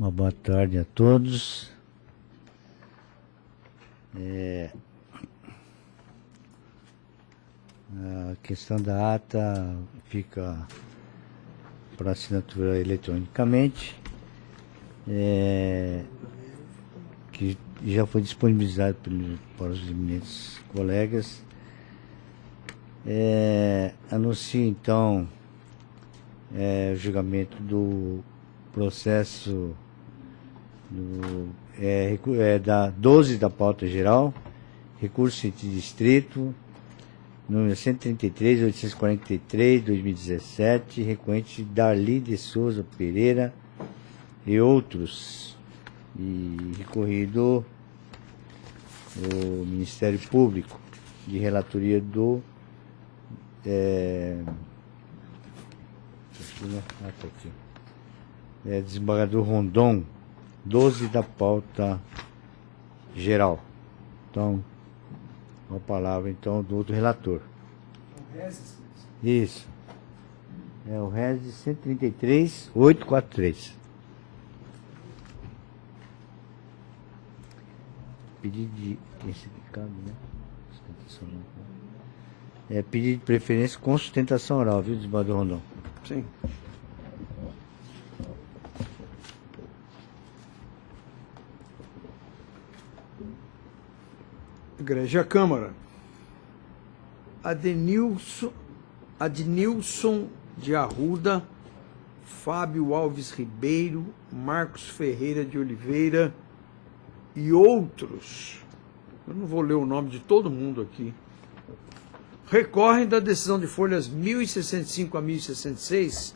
Uma boa tarde a todos. A questão da ata fica para assinatura eletronicamente, que já foi disponibilizado para os eminentes colegas. Anuncio, então, o julgamento do processo da 12 da pauta geral, recurso de distrito, número 133, 843, 2017, recorrente Darli de Souza Pereira e outros, e recorrido o Ministério Público, de relatoria do desembargador Rondon, 12 da pauta geral. Então, com a palavra, então, do outro relator. Isso. É o RES 133, 843. Pedido de... Esse cabe, né? Sustentação oral. Pedido de preferência com sustentação oral, viu, desembargador Rondon? Sim. Igreja Câmara. Adnilson de Arruda, Fábio Alves Ribeiro, Marcos Ferreira de Oliveira e outros. Eu não vou ler o nome de todo mundo aqui. Recorrem da decisão de folhas 1065 a 1066,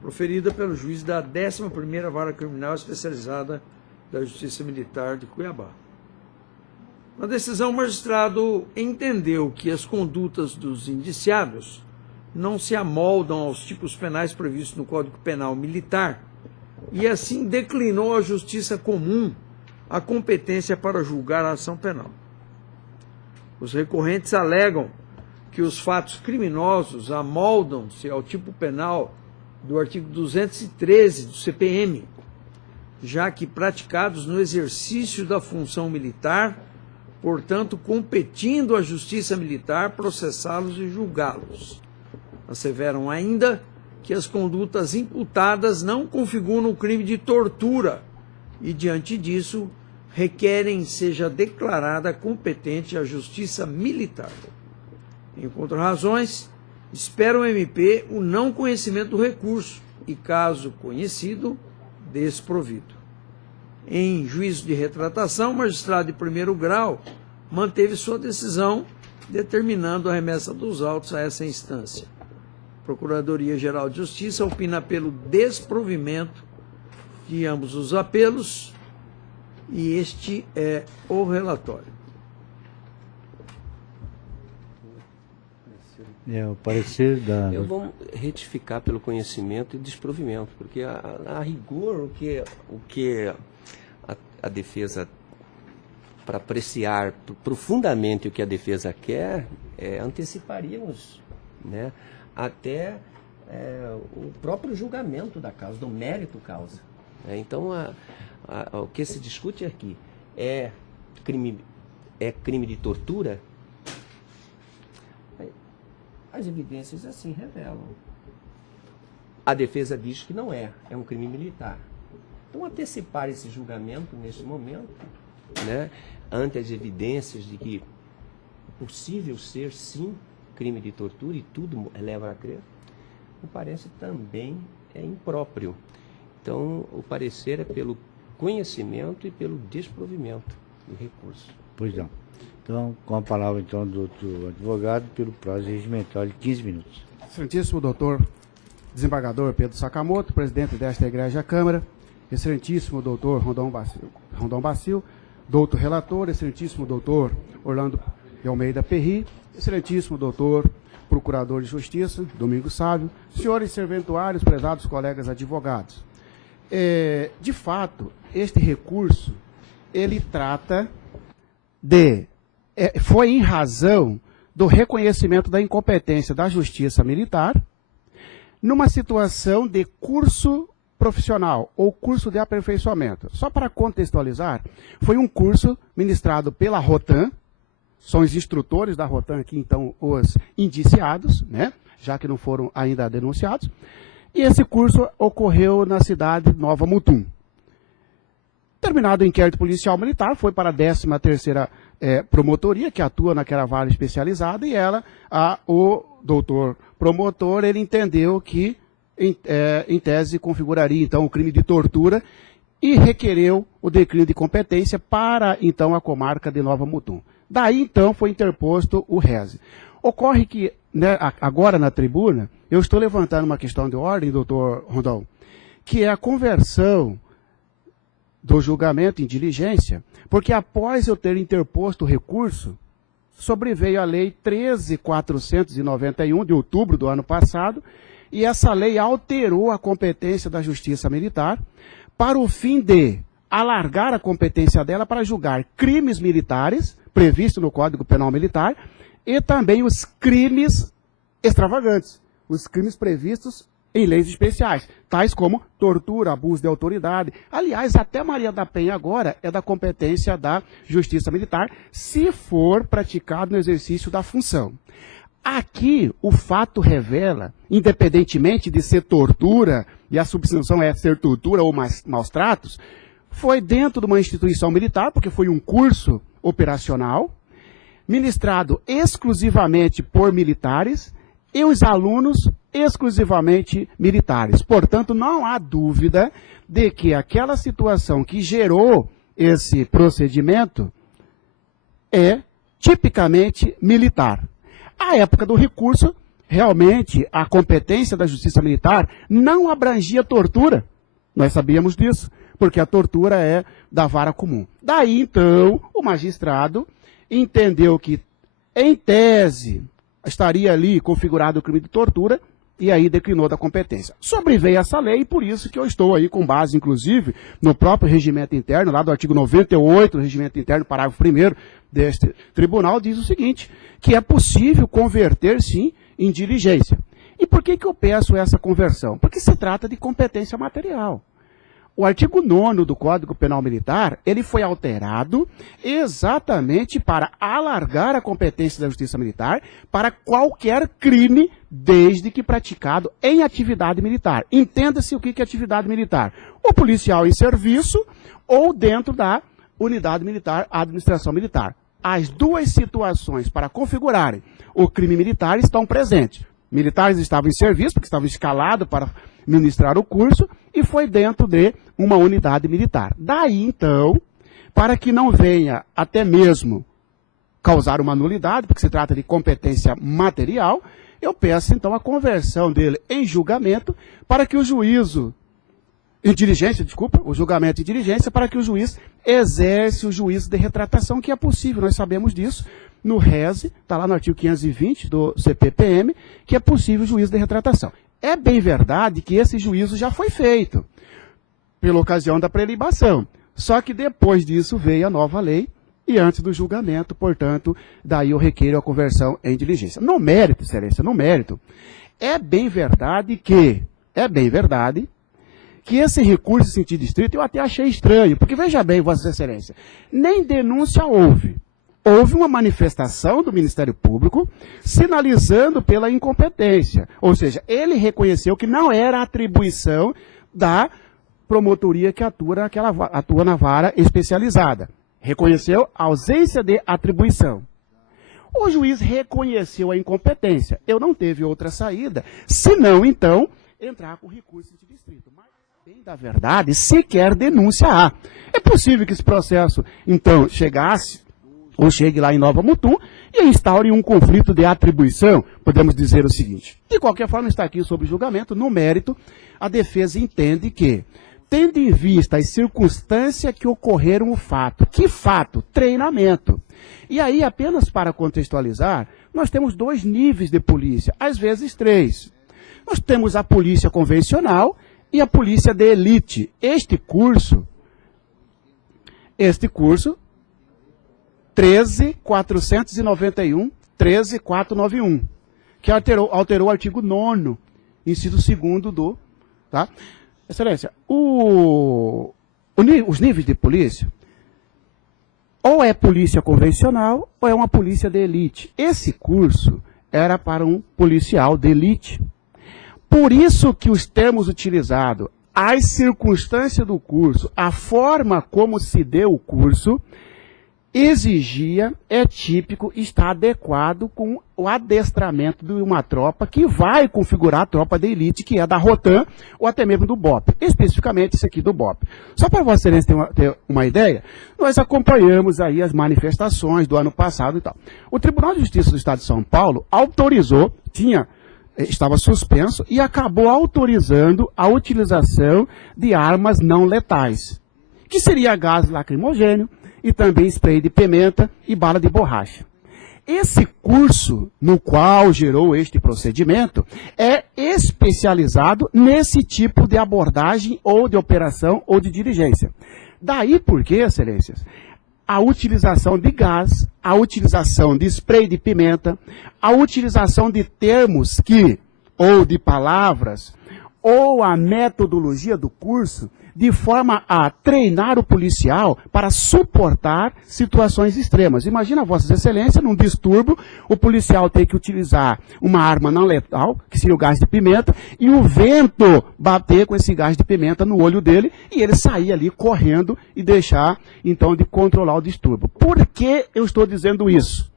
proferida pelo juiz da 11ª Vara Criminal Especializada da Justiça Militar de Cuiabá. Na decisão, o magistrado entendeu que as condutas dos indiciados não se amoldam aos tipos penais previstos no Código Penal Militar e, assim, declinou à Justiça Comum a competência para julgar a ação penal. Os recorrentes alegam que os fatos criminosos amoldam-se ao tipo penal do artigo 213 do CPM, já que praticados no exercício da função militar, portanto, competindo à Justiça Militar processá-los e julgá-los. Asseveram ainda que as condutas imputadas não configuram crime de tortura e, diante disso, requerem seja declarada competente a Justiça Militar. Em contra-razões, espera o MP o não conhecimento do recurso e, caso conhecido, desprovido. Em juízo de retratação, o magistrado de primeiro grau manteve sua decisão, determinando a remessa dos autos a essa instância. A Procuradoria-Geral de Justiça opina pelo desprovimento de ambos os apelos e este é o relatório. O parecer da... Eu vou retificar pelo conhecimento e desprovimento, porque a rigor o que a defesa, para apreciar profundamente o que a defesa quer, anteciparíamos, né, até o próprio julgamento da causa, do mérito causa. Então, o que se discute aqui é crime de tortura. As evidências assim revelam. A defesa diz que não é um crime militar. Então, antecipar esse julgamento nesse momento, né, ante as evidências de que é possível ser, sim, crime de tortura, e tudo leva a crer, me parece também impróprio. Então, o parecer é pelo conhecimento e pelo desprovimento do recurso. Pois não. Então, com a palavra, então, do outro advogado, pelo prazo regimental de 15 minutos. Excelentíssimo doutor desembargador Pedro Sakamoto, presidente desta Igreja Câmara, excelentíssimo doutor Rondon Bacil, doutor relator, excelentíssimo doutor Orlando de Almeida Perri, excelentíssimo doutor procurador de Justiça, Domingos Sávio, senhores serventuários, prezados colegas advogados. De fato, este recurso, ele trata de... foi em razão do reconhecimento da incompetência da Justiça Militar numa situação de curso profissional ou curso de aperfeiçoamento. Só para contextualizar, foi um curso ministrado pela Rotan, são os instrutores da Rotan aqui, então, os indiciados, né, já que não foram ainda denunciados, e esse curso ocorreu na cidade de Nova Mutum. Terminado o inquérito policial militar, foi para a 13ª promotoria, que atua naquela vara especializada, e o doutor promotor, ele entendeu que, em tese, configuraria, então, o crime de tortura e requereu o declínio de competência para, então, a comarca de Nova Mutum. Daí, então, foi interposto o rese. Ocorre que, né, agora na tribuna, eu estou levantando uma questão de ordem, doutor Rondon, que é a conversão do julgamento em diligência, porque após eu ter interposto o recurso, sobreveio a Lei 13.491, de outubro do ano passado, e essa lei alterou a competência da Justiça Militar para o fim de alargar a competência dela para julgar crimes militares, previsto no Código Penal Militar, e também os crimes extravagantes, os crimes previstos em leis especiais, tais como tortura, abuso de autoridade. Aliás, até Maria da Penha agora é da competência da Justiça Militar, se for praticado no exercício da função. Aqui, o fato revela, independentemente de ser tortura, e a substituição é ser tortura ou maus tratos, foi dentro de uma instituição militar, porque foi um curso operacional, ministrado exclusivamente por militares, e os alunos exclusivamente militares. Portanto, não há dúvida de que aquela situação que gerou esse procedimento é tipicamente militar. À época do recurso, realmente, a competência da Justiça Militar não abrangia tortura. Nós sabíamos disso, porque a tortura é da vara comum. Daí, então, o magistrado entendeu que, em tese, estaria ali configurado o crime de tortura, e aí declinou da competência. Sobreveio essa lei, e por isso que eu estou aí com base, inclusive, no próprio regimento interno, lá do artigo 98 do regimento interno, parágrafo 1º deste tribunal, diz o seguinte, que é possível converter, sim, em diligência. E por que eu peço essa conversão? Porque se trata de competência material. O artigo 9º do Código Penal Militar, ele foi alterado exatamente para alargar a competência da Justiça Militar para qualquer crime, desde que praticado em atividade militar. Entenda-se o que é atividade militar. O policial em serviço ou dentro da unidade militar, administração militar. As duas situações para configurarem o crime militar estão presentes. Militares estavam em serviço, porque estavam escalados para ministrar o curso, e foi dentro de uma unidade militar. Daí, então, para que não venha até mesmo causar uma nulidade, porque se trata de competência material, eu peço, então, a conversão dele em julgamento, para que o juízo, em diligência, desculpa, o julgamento em diligência, para que o juiz exerce o juízo de retratação, que é possível, nós sabemos disso, no rese, está lá no artigo 520 do CPPM, que é possível o juízo de retratação. É bem verdade que esse juízo já foi feito, pela ocasião da prelibação. Só que depois disso veio a nova lei, e antes do julgamento, portanto, daí eu requeiro a conversão em diligência. No mérito, excelência, no mérito, é bem verdade que esse recurso em sentido estrito eu até achei estranho, porque veja bem, Vossa Excelência, nem denúncia houve. Houve uma manifestação do Ministério Público sinalizando pela incompetência. Ou seja, ele reconheceu que não era atribuição da promotoria que atua na vara especializada. Reconheceu a ausência de atribuição. O juiz reconheceu a incompetência. Eu não teve outra saída, senão, então, entrar com recurso em sentido estrito. Mas, bem da verdade, sequer denúncia há. É possível que esse processo, então, ou chegue lá em Nova Mutum e instaure um conflito de atribuição, podemos dizer o seguinte. De qualquer forma, está aqui sobre julgamento, no mérito, a defesa entende que, tendo em vista as circunstâncias que ocorreram o fato. Que fato? Treinamento. E aí, apenas para contextualizar, nós temos 2 níveis de polícia, às vezes 3. Nós temos a polícia convencional e a polícia de elite. Este curso 13.491, 13.491, que alterou o artigo 9º, inciso 2º do... Tá? Excelência, os níveis de polícia, ou é polícia convencional, ou é uma polícia de elite. Esse curso era para um policial de elite. Por isso que os termos utilizados, as circunstâncias do curso, a forma como se deu o curso, exigia, é típico, está adequado com o adestramento de uma tropa que vai configurar a tropa de elite, que é da Rotan, ou até mesmo do BOP, especificamente esse aqui do BOP. Só para Vossa Excelência ter uma ideia, nós acompanhamos aí as manifestações do ano passado e tal. O Tribunal de Justiça do Estado de São Paulo autorizou, estava suspenso e acabou autorizando a utilização de armas não letais, que seria gás lacrimogêneo, e também spray de pimenta e bala de borracha. Esse curso, no qual gerou este procedimento, é especializado nesse tipo de abordagem ou de operação ou de diligência. Daí porque, excelências, a utilização de gás, a utilização de spray de pimenta, a utilização de termos ou de palavras, ou a metodologia do curso, de forma a treinar o policial para suportar situações extremas. Imagina, Vossa Excelência, num distúrbio, o policial ter que utilizar uma arma não letal, que seria o gás de pimenta, e o vento bater com esse gás de pimenta no olho dele, e ele sair ali correndo e deixar, então, de controlar o distúrbio. Por que eu estou dizendo isso?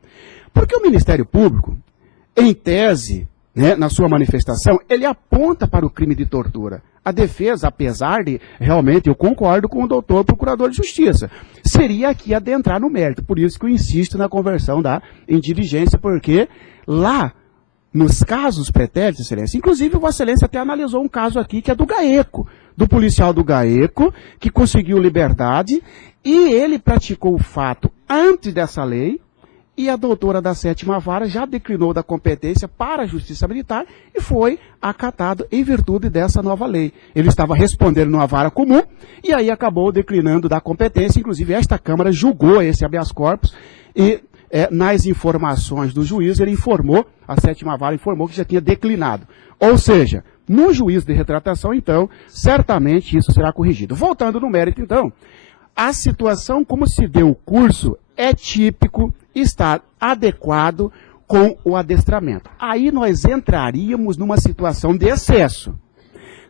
Porque o Ministério Público, em tese, na sua manifestação, ele aponta para o crime de tortura. A defesa, apesar de, realmente, eu concordo com o doutor procurador de justiça, seria aqui adentrar no mérito. Por isso que eu insisto na conversão em diligência, porque lá, nos casos pretéritos, Excelência, inclusive o Vossa Excelência até analisou um caso aqui, que é do GAECO, do policial do GAECO, que conseguiu liberdade, e ele praticou o fato antes dessa lei, e a doutora da 7ª Vara já declinou da competência para a Justiça Militar e foi acatado em virtude dessa nova lei. Ele estava respondendo numa vara comum e aí acabou declinando da competência. Inclusive, esta Câmara julgou esse habeas corpus e nas informações do juiz, ele informou, a 7ª Vara informou que já tinha declinado. Ou seja, no juízo de retratação, então, certamente isso será corrigido. Voltando no mérito, então, a situação como se deu o curso é típico, está adequado com o adestramento. Aí nós entraríamos numa situação de excesso.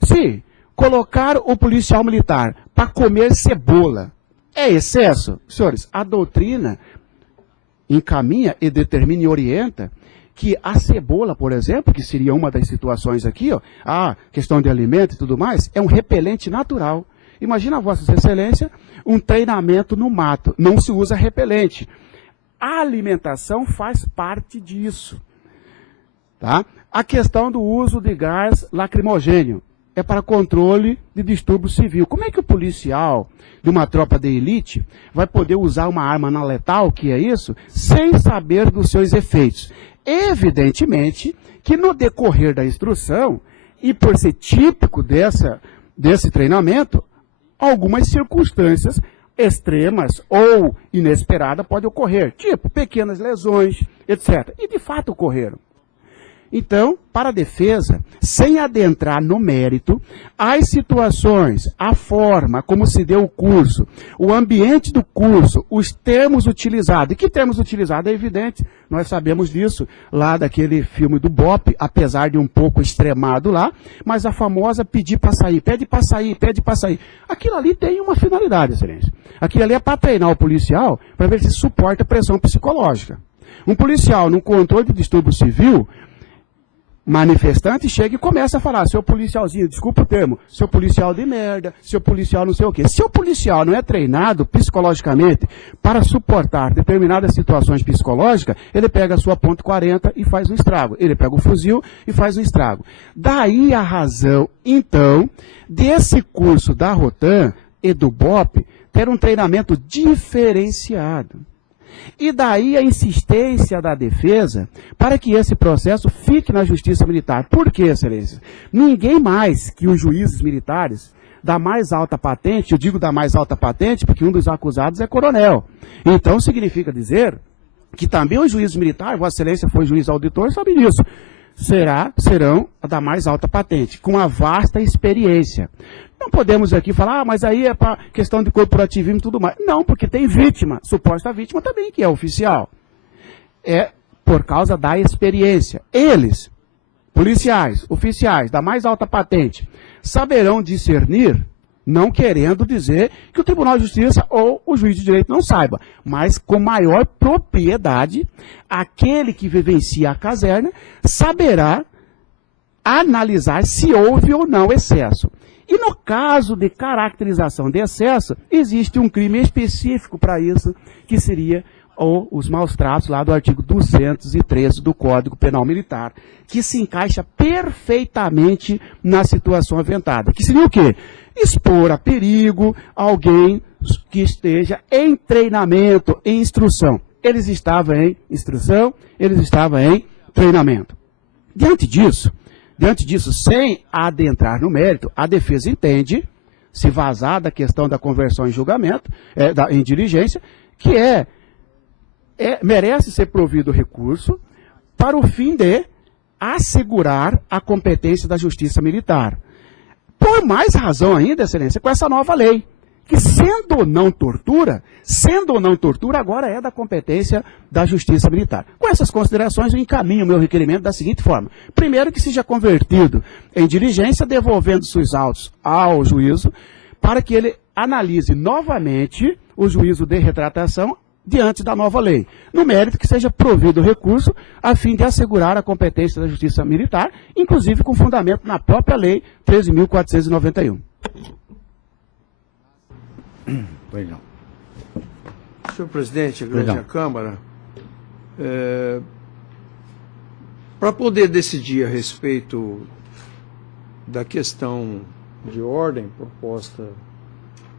Se colocar o policial militar para comer cebola é excesso, senhores, a doutrina encaminha e determina e orienta que a cebola, por exemplo, que seria uma das situações aqui, a questão de alimento e tudo mais, é um repelente natural. Imagina, Vossa Excelência, um treinamento no mato, não se usa repelente. A alimentação faz parte disso. Tá? A questão do uso de gás lacrimogêneo é para controle de distúrbio civil. Como é que o policial de uma tropa de elite vai poder usar uma arma não letal, que é isso, sem saber dos seus efeitos? Evidentemente que no decorrer da instrução, e por ser típico desse treinamento, algumas circunstâncias extremas ou inesperadas podem ocorrer, tipo pequenas lesões, etc. E de fato ocorreram. Então, para a defesa, sem adentrar no mérito, as situações, a forma como se deu o curso, o ambiente do curso, os termos utilizados. E que termos utilizados é evidente, nós sabemos disso lá daquele filme do BOP, apesar de um pouco extremado lá, mas a famosa pedir para sair, pede para sair, pede para sair. Aquilo ali tem uma finalidade, Excelência. Aquilo ali é para treinar o policial para ver se suporta a pressão psicológica. Um policial no controle de distúrbio civil, manifestante chega e começa a falar, seu policialzinho, desculpa o termo, seu policial de merda, seu policial não sei o quê. Se o policial não é treinado psicologicamente para suportar determinadas situações psicológicas, ele pega a sua .40 e faz um estrago. Ele pega o fuzil e faz um estrago. Daí a razão, então, desse curso da Rotan e do BOP ter um treinamento diferenciado. E daí a insistência da defesa para que esse processo fique na Justiça Militar. Por quê, Excelência? Ninguém mais que os juízes militares da mais alta patente, eu digo da mais alta patente porque um dos acusados é coronel. Então significa dizer que também os juízes militares, Vossa Excelência foi juiz auditor, sabe disso. serão a da mais alta patente, com uma vasta experiência. Não podemos aqui falar, mas aí é para questão de corporativismo e tudo mais. Não, porque tem vítima, suposta vítima também, que é oficial. É por causa da experiência. Eles, policiais, oficiais da mais alta patente, saberão discernir, não querendo dizer que o Tribunal de Justiça ou o juiz de direito não saiba, mas com maior propriedade, aquele que vivencia a caserna saberá analisar se houve ou não excesso. E no caso de caracterização de excesso, existe um crime específico para isso, que seria os maus tratos lá do artigo 213 do Código Penal Militar, que se encaixa perfeitamente na situação aventada. Que seria o quê? Expor a perigo alguém que esteja em treinamento, em instrução. Eles estavam em instrução, eles estavam em treinamento. Diante disso, sem adentrar no mérito, a defesa entende, se vazar da questão da conversão em julgamento, em diligência, que merece ser provido recurso para o fim de assegurar a competência da Justiça Militar. Por mais razão ainda, Excelência, com essa nova lei, que sendo ou não tortura, agora é da competência da Justiça Militar. Com essas considerações, eu encaminho o meu requerimento da seguinte forma. Primeiro, que seja convertido em diligência, devolvendo seus autos ao juízo, para que ele analise novamente o juízo de retratação diante da nova lei. No mérito, que seja provido recurso a fim de assegurar a competência da Justiça Militar, inclusive com fundamento na própria Lei 13.491. Pois não. Senhor presidente, grande Câmara, para poder decidir a respeito da questão de ordem proposta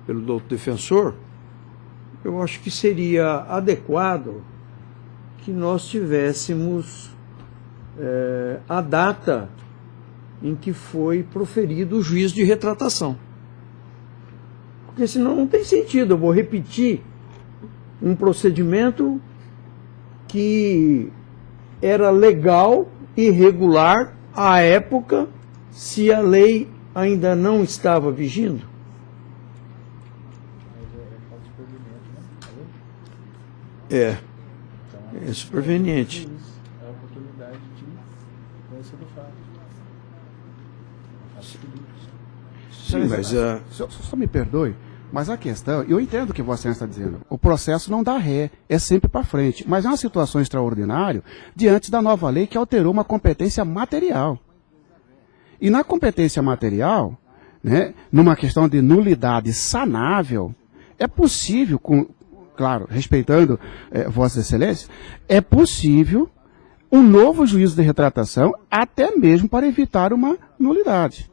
pelo doutor defensor, eu acho que seria adequado que nós tivéssemos a data em que foi proferido o juízo de retratação. Porque senão não tem sentido, eu vou repetir um procedimento que era legal e regular à época, se a lei ainda não estava vigindo. É superveniente. É a oportunidade de conhecer do fato. Sim, mas só me perdoe, mas a questão, eu entendo o que você está dizendo, o processo não dá ré, é sempre para frente, mas é uma situação extraordinária diante da nova lei que alterou uma competência material. E na competência material, né, numa questão de nulidade sanável, é possível, claro, respeitando Vossa Excelência, é possível um novo juízo de retratação, até mesmo para evitar uma nulidade.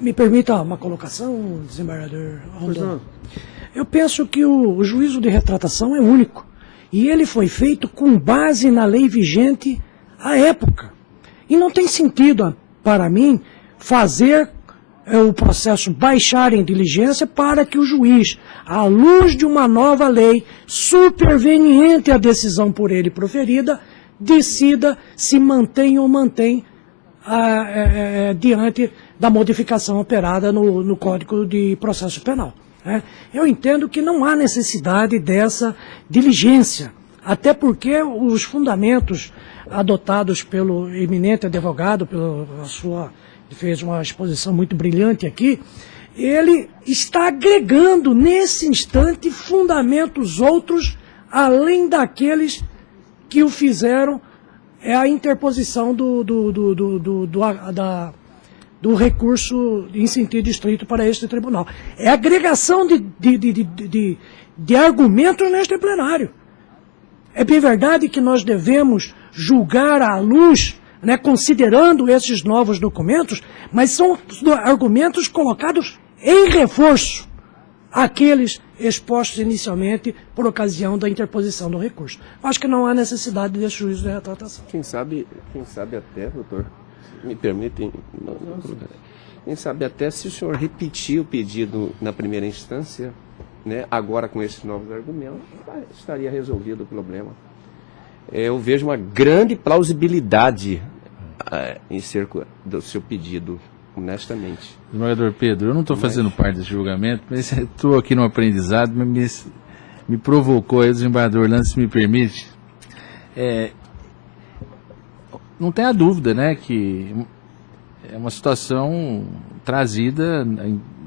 Me permita uma colocação, desembargador Rondon. Eu penso que o juízo de retratação é único. E ele foi feito com base na lei vigente à época. E não tem sentido, para mim, fazer o processo baixar em diligência para que o juiz, à luz de uma nova lei, superveniente à decisão por ele proferida, decida se mantém ou mantém diante da modificação operada no Código de Processo Penal. Eu entendo que não há necessidade dessa diligência, até porque os fundamentos adotados pelo eminente advogado, fez uma exposição muito brilhante aqui, ele está agregando nesse instante fundamentos outros, além daqueles que o fizeram a interposição do recurso em sentido estrito para este tribunal. É agregação de argumentos neste plenário. É bem verdade que nós devemos julgar à luz, né, considerando esses novos documentos, mas são argumentos colocados em reforço àqueles expostos inicialmente por ocasião da interposição do recurso. Acho que não há necessidade desse juízo de retratação. Quem sabe até, doutor, me permitem, quem sabe até se o senhor repetir o pedido na primeira instância, né, agora com esses novos argumentos, estaria resolvido o problema. eu vejo uma grande plausibilidade em ser do seu pedido, honestamente. Desembargador Pedro, eu não estou fazendo parte desse julgamento, mas estou aqui no aprendizado, mas me provocou aí o desembargador Orlando, se me permite. Não tenha dúvida, né, que é uma situação trazida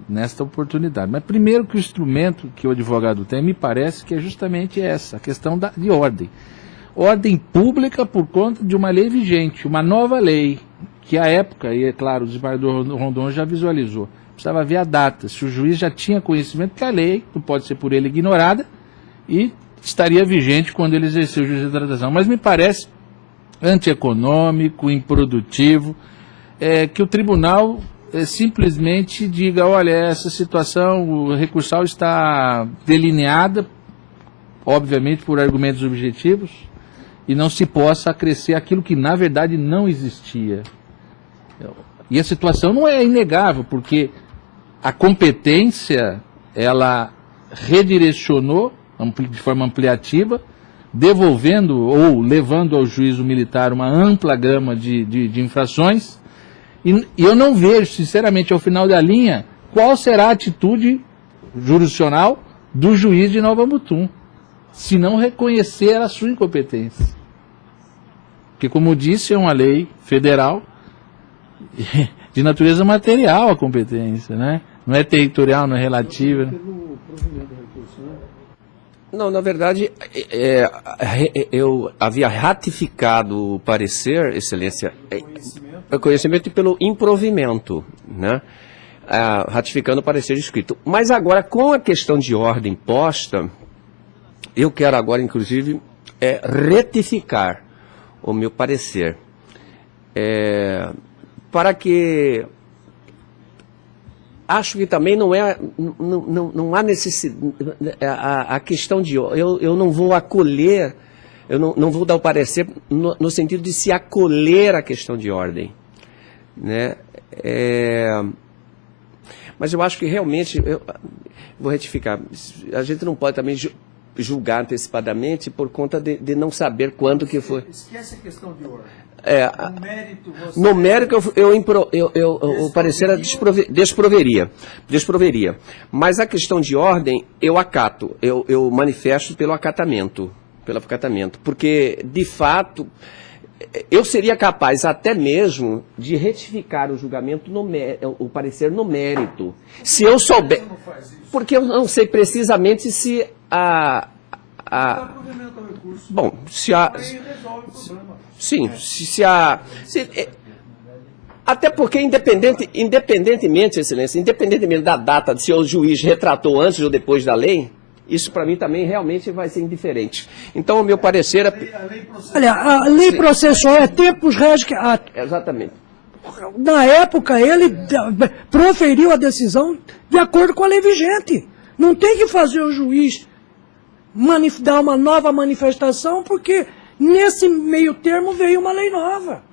nesta oportunidade. Mas primeiro que o instrumento que o advogado tem, me parece que é justamente essa, a questão de ordem. Ordem pública por conta de uma lei vigente, uma nova lei, que à época, e é claro, o desembargador Rondon já visualizou, precisava ver a data, se o juiz já tinha conhecimento que a lei não pode ser por ele ignorada e estaria vigente quando ele exerceu o juízo de transação. Mas me parece antieconômico, improdutivo, que o tribunal simplesmente diga, olha, essa situação, o recursal está delineada, obviamente por argumentos objetivos, e não se possa acrescer aquilo que na verdade não existia. E a situação não é inegável, porque a competência, ela redirecionou de forma ampliativa, devolvendo ou levando ao juízo militar uma ampla gama de infrações, e eu não vejo, sinceramente, ao final da linha, qual será a atitude jurisdicional do juiz de Nova Mutum, se não reconhecer a sua incompetência. Porque, como eu disse, é uma lei federal de natureza material a competência, né? Não é territorial, não é relativa. Não, na verdade, eu havia ratificado o parecer, Excelência, conhecimento pelo improvimento, né? Ratificando o parecer escrito. Mas agora, com a questão de ordem posta, eu quero agora, inclusive, retificar o meu parecer, para que... Acho que também não há necessidade, a questão de... Eu não vou acolher, eu não vou dar o parecer no sentido de se acolher a questão de ordem, né? Mas eu acho que realmente, vou retificar, a gente não pode também julgar antecipadamente por conta de não saber quando que foi. Esquece a questão de ordem. No mérito, o parecer desproveria. Mas a questão de ordem, eu acato, eu manifesto pelo acatamento, porque, de fato, eu seria capaz até mesmo de retificar o julgamento, o parecer no mérito, se eu souber, porque eu não sei precisamente se bom, se a... Sim, até porque independentemente, Excelência, independentemente da data, se o juiz retratou antes ou depois da lei, isso para mim também realmente vai ser indiferente. Então, o meu parecer Olha, a lei processual é tempus regis. Exatamente. Na época, ele proferiu a decisão de acordo com a lei vigente. Não tem que fazer o juiz dar uma nova manifestação, porque nesse meio termo veio uma lei nova.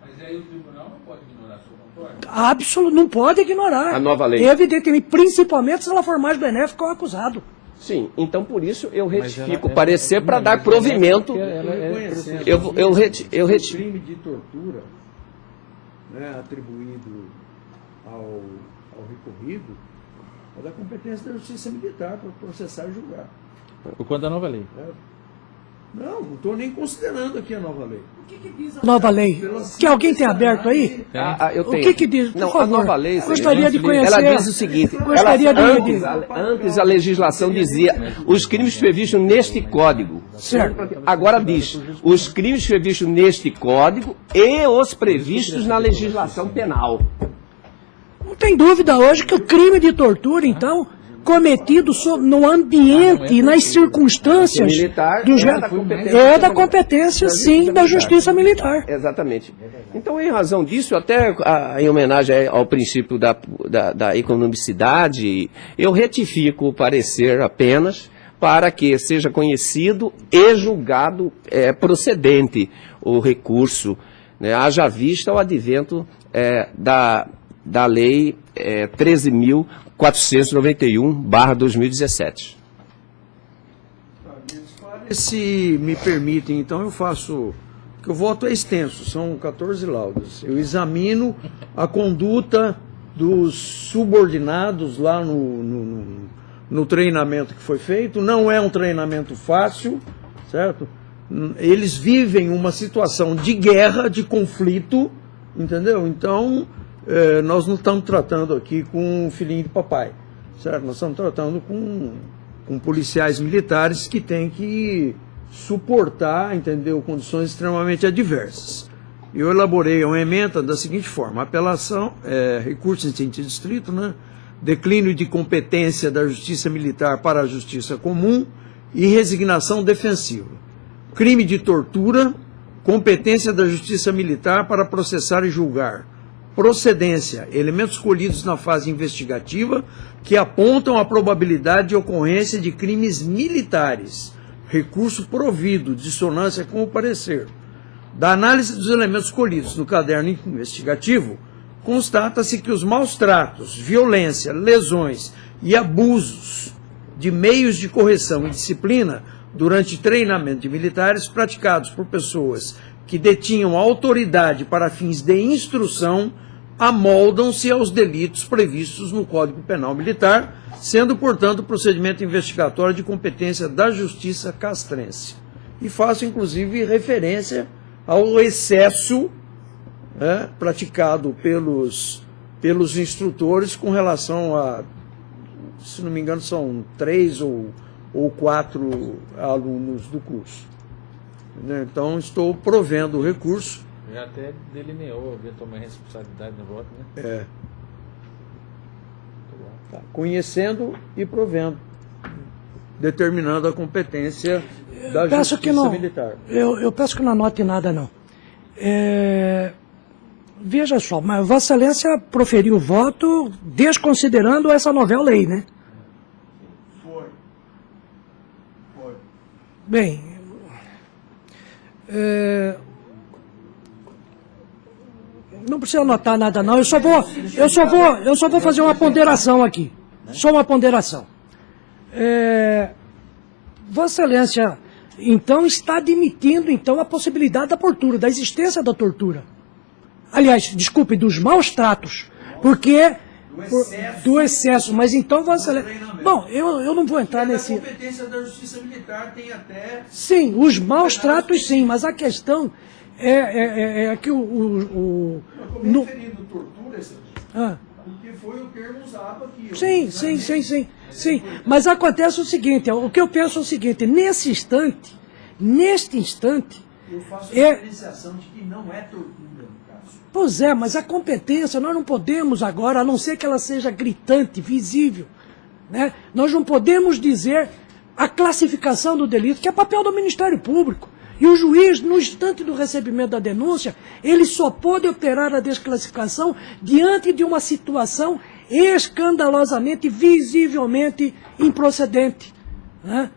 Mas aí o tribunal não pode ignorar, você concorda? Absolutamente, não pode ignorar. A nova lei. Evidentemente, principalmente se ela for mais benéfica ao acusado. Sim, então por isso eu retifico o parecer para dar provimento. Eu retifico. Crime de tortura, né, atribuído ao recorrido é da competência da Justiça Militar para processar e julgar. Por conta da nova lei. Não estou nem considerando aqui a nova lei. O que diz a nova lei? Que alguém tem aberto aí? Eu tenho. O que diz? Por Não, favor, a nova lei... gostaria de conhecer. Ela diz o seguinte... Antes a legislação dizia os crimes previstos neste código. Certo. Agora diz os crimes previstos neste código e os previstos na legislação penal. Não tem dúvida hoje que o crime de tortura, então, cometido no ambiente e nas circunstâncias é da competência, sim, da Justiça Militar. Exatamente. Então, em razão disso, até em homenagem ao princípio da economicidade, eu retifico o parecer apenas para que seja conhecido e julgado procedente o recurso, né, haja vista o advento da Lei 13.491/2017. Se me permitem, então eu faço, que o voto é extenso, são 14 laudas. Eu examino a conduta dos subordinados lá no treinamento que foi feito. Não é um treinamento fácil, certo? Eles vivem uma situação de guerra, de conflito, entendeu? Então, nós não estamos tratando aqui com um filhinho de papai, certo? Nós estamos tratando com policiais militares que têm que suportar, entendeu, condições extremamente adversas. Eu elaborei uma emenda da seguinte forma: apelação, recurso em sentido estrito, né? Declínio de competência da Justiça Militar para a Justiça Comum e resignação defensiva. Crime de tortura, competência da Justiça Militar para processar e julgar. Procedência, elementos colhidos na fase investigativa que apontam a probabilidade de ocorrência de crimes militares. Recurso provido, dissonância com o parecer. Da análise dos elementos colhidos no caderno investigativo, constata-se que os maus tratos, violência, lesões e abusos de meios de correção e disciplina durante treinamento de militares praticados por pessoas que detinham autoridade para fins de instrução amoldam-se aos delitos previstos no Código Penal Militar, sendo, portanto, o procedimento investigatório de competência da Justiça castrense. E faço, inclusive, referência ao excesso praticado pelos instrutores com relação a, se não me engano, são 3 ou 4 alunos do curso. Então, estou provendo o recurso. Já até delineou, havia tomado responsabilidade no voto, né? Tá. Conhecendo e provendo, determinando a competência da Justiça Militar. Eu peço que não anote nada, não. Veja só, mas Vossa Excelência proferiu o voto desconsiderando essa novela lei, né? Foi. Bem, não precisa anotar nada, não. Eu só vou fazer uma ponderação aqui. Só uma ponderação. Vossa Excelência, então, está admitindo, então, a possibilidade da tortura, da existência da tortura. Aliás, desculpe, dos maus tratos. Porque... Do excesso. Mas então, Vossa Excelência... Bom, eu não vou entrar nesse... A competência da Justiça Militar tem até... Sim, os maus tratos, sim, mas a questão é que Eu estou me referindo à tortura, porque foi o termo usado aqui. Sim. Mas acontece o seguinte, o que eu penso é o seguinte, neste instante, eu faço a diferenciação de que não é tortura no caso. Pois é, mas a competência, nós não podemos agora, a não ser que ela seja gritante, visível, né? Nós não podemos dizer a classificação do delito, que é papel do Ministério Público. E o juiz, no instante do recebimento da denúncia, ele só pode operar a desclassificação diante de uma situação escandalosamente, visivelmente improcedente, né?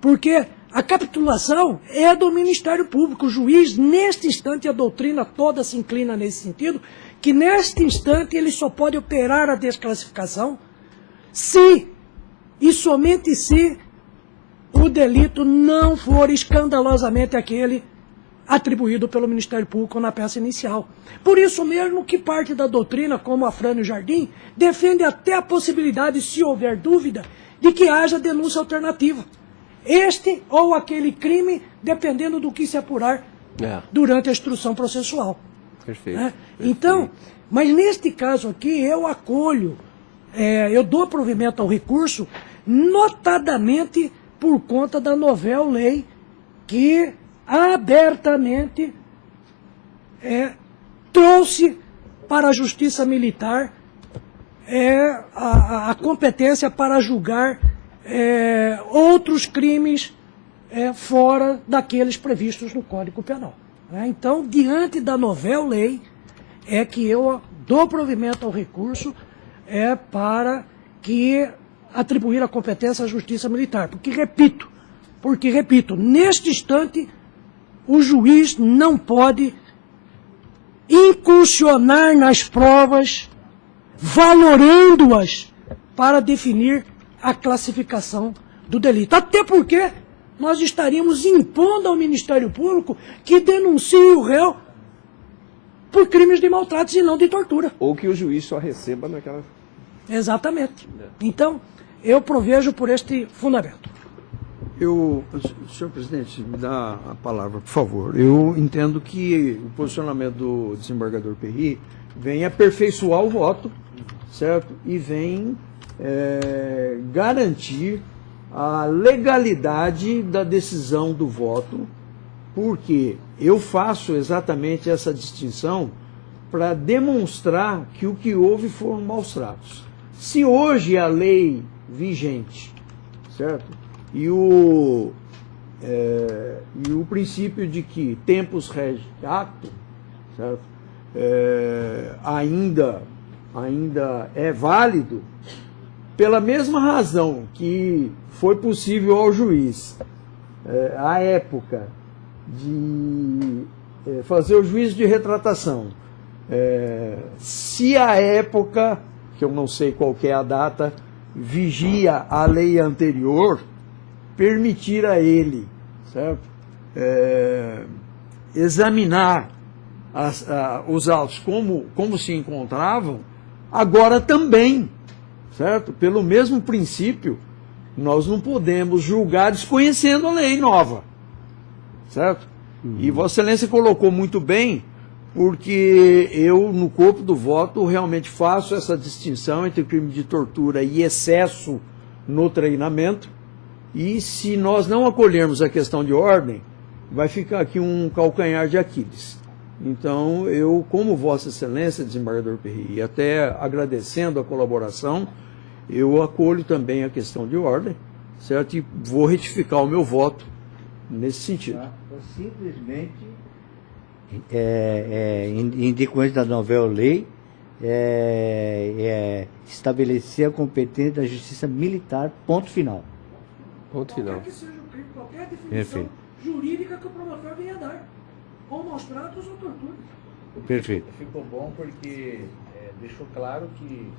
Porque a capitulação é do Ministério Público. O juiz, neste instante, a doutrina toda se inclina nesse sentido, que neste instante ele só pode operar a desclassificação se, e somente se, o delito não for escandalosamente aquele atribuído pelo Ministério Público na peça inicial. Por isso mesmo que parte da doutrina, como Afrânio Jardim, defende até a possibilidade, se houver dúvida, de que haja denúncia alternativa. Este ou aquele crime, dependendo do que se apurar durante a instrução processual. Perfeito. Né? Então, mas neste caso aqui, eu acolho, eu dou provimento ao recurso, notadamente por conta da novel lei que abertamente trouxe para a Justiça Militar a competência para julgar outros crimes fora daqueles previstos no Código Penal. Né? Então, diante da novel lei, é que eu dou provimento ao recurso para que atribuir a competência à Justiça Militar. Porque, repito, neste instante, o juiz não pode incursionar nas provas, valorando-as para definir a classificação do delito. Até porque nós estaríamos impondo ao Ministério Público que denuncie o réu por crimes de maltratos e não de tortura. Ou que o juiz só receba naquela... Exatamente. Então, eu provejo por este fundamento. Senhor presidente, me dá a palavra, por favor. Eu entendo que o posicionamento do desembargador Perry vem aperfeiçoar o voto, certo? E vem garantir a legalidade da decisão do voto, porque eu faço exatamente essa distinção para demonstrar que o que houve foram maus tratos. Se hoje a lei vigente, certo? E o princípio de que tempus regit actum, certo? Ainda é válido, pela mesma razão que foi possível ao juiz, à época, de fazer o juízo de retratação. Se a época, que eu não sei qual que é a data, vigia a lei anterior, permitir a ele, certo? Examinar os autos como se encontravam, agora também, certo? Pelo mesmo princípio, nós não podemos julgar desconhecendo a lei nova, certo? E Vossa Excelência colocou muito bem, porque eu, no corpo do voto, realmente faço essa distinção entre crime de tortura e excesso no treinamento. E se nós não acolhermos a questão de ordem, vai ficar aqui um calcanhar de Aquiles. Então, eu, como Vossa Excelência, desembargador Perry, e até agradecendo a colaboração, eu acolho também a questão de ordem, certo? E vou retificar o meu voto nesse sentido. Eu simplesmente em decorrência da novela lei, estabelecer a competência da Justiça Militar, ponto final. Ponto final. Qualquer que seja o crime, qualquer definição Perfeito. jurídica que o promotor venha dar, ou maus tratos ou tortura. Perfeito. Ficou bom porque deixou claro que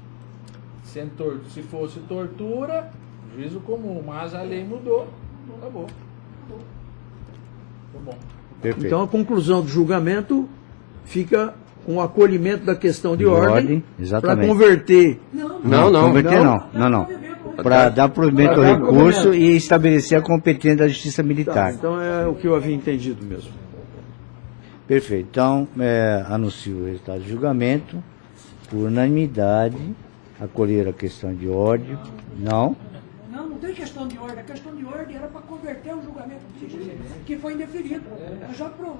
se fosse tortura, juízo comum, mas a lei mudou, acabou. Ficou bom. Perfeito. Então, a conclusão do julgamento fica com o acolhimento da questão de De ordem, ordem, para exatamente. converter. Não. Converter não. Para dar provimento ao recurso e estabelecer a competência da Justiça Militar. Então, é o que eu havia entendido mesmo. Perfeito. Então, anuncio o resultado do julgamento. Por unanimidade, acolher a questão de ordem. Não. Não tem questão de ordem. A questão de ordem era para converter o julgamento que foi indeferido.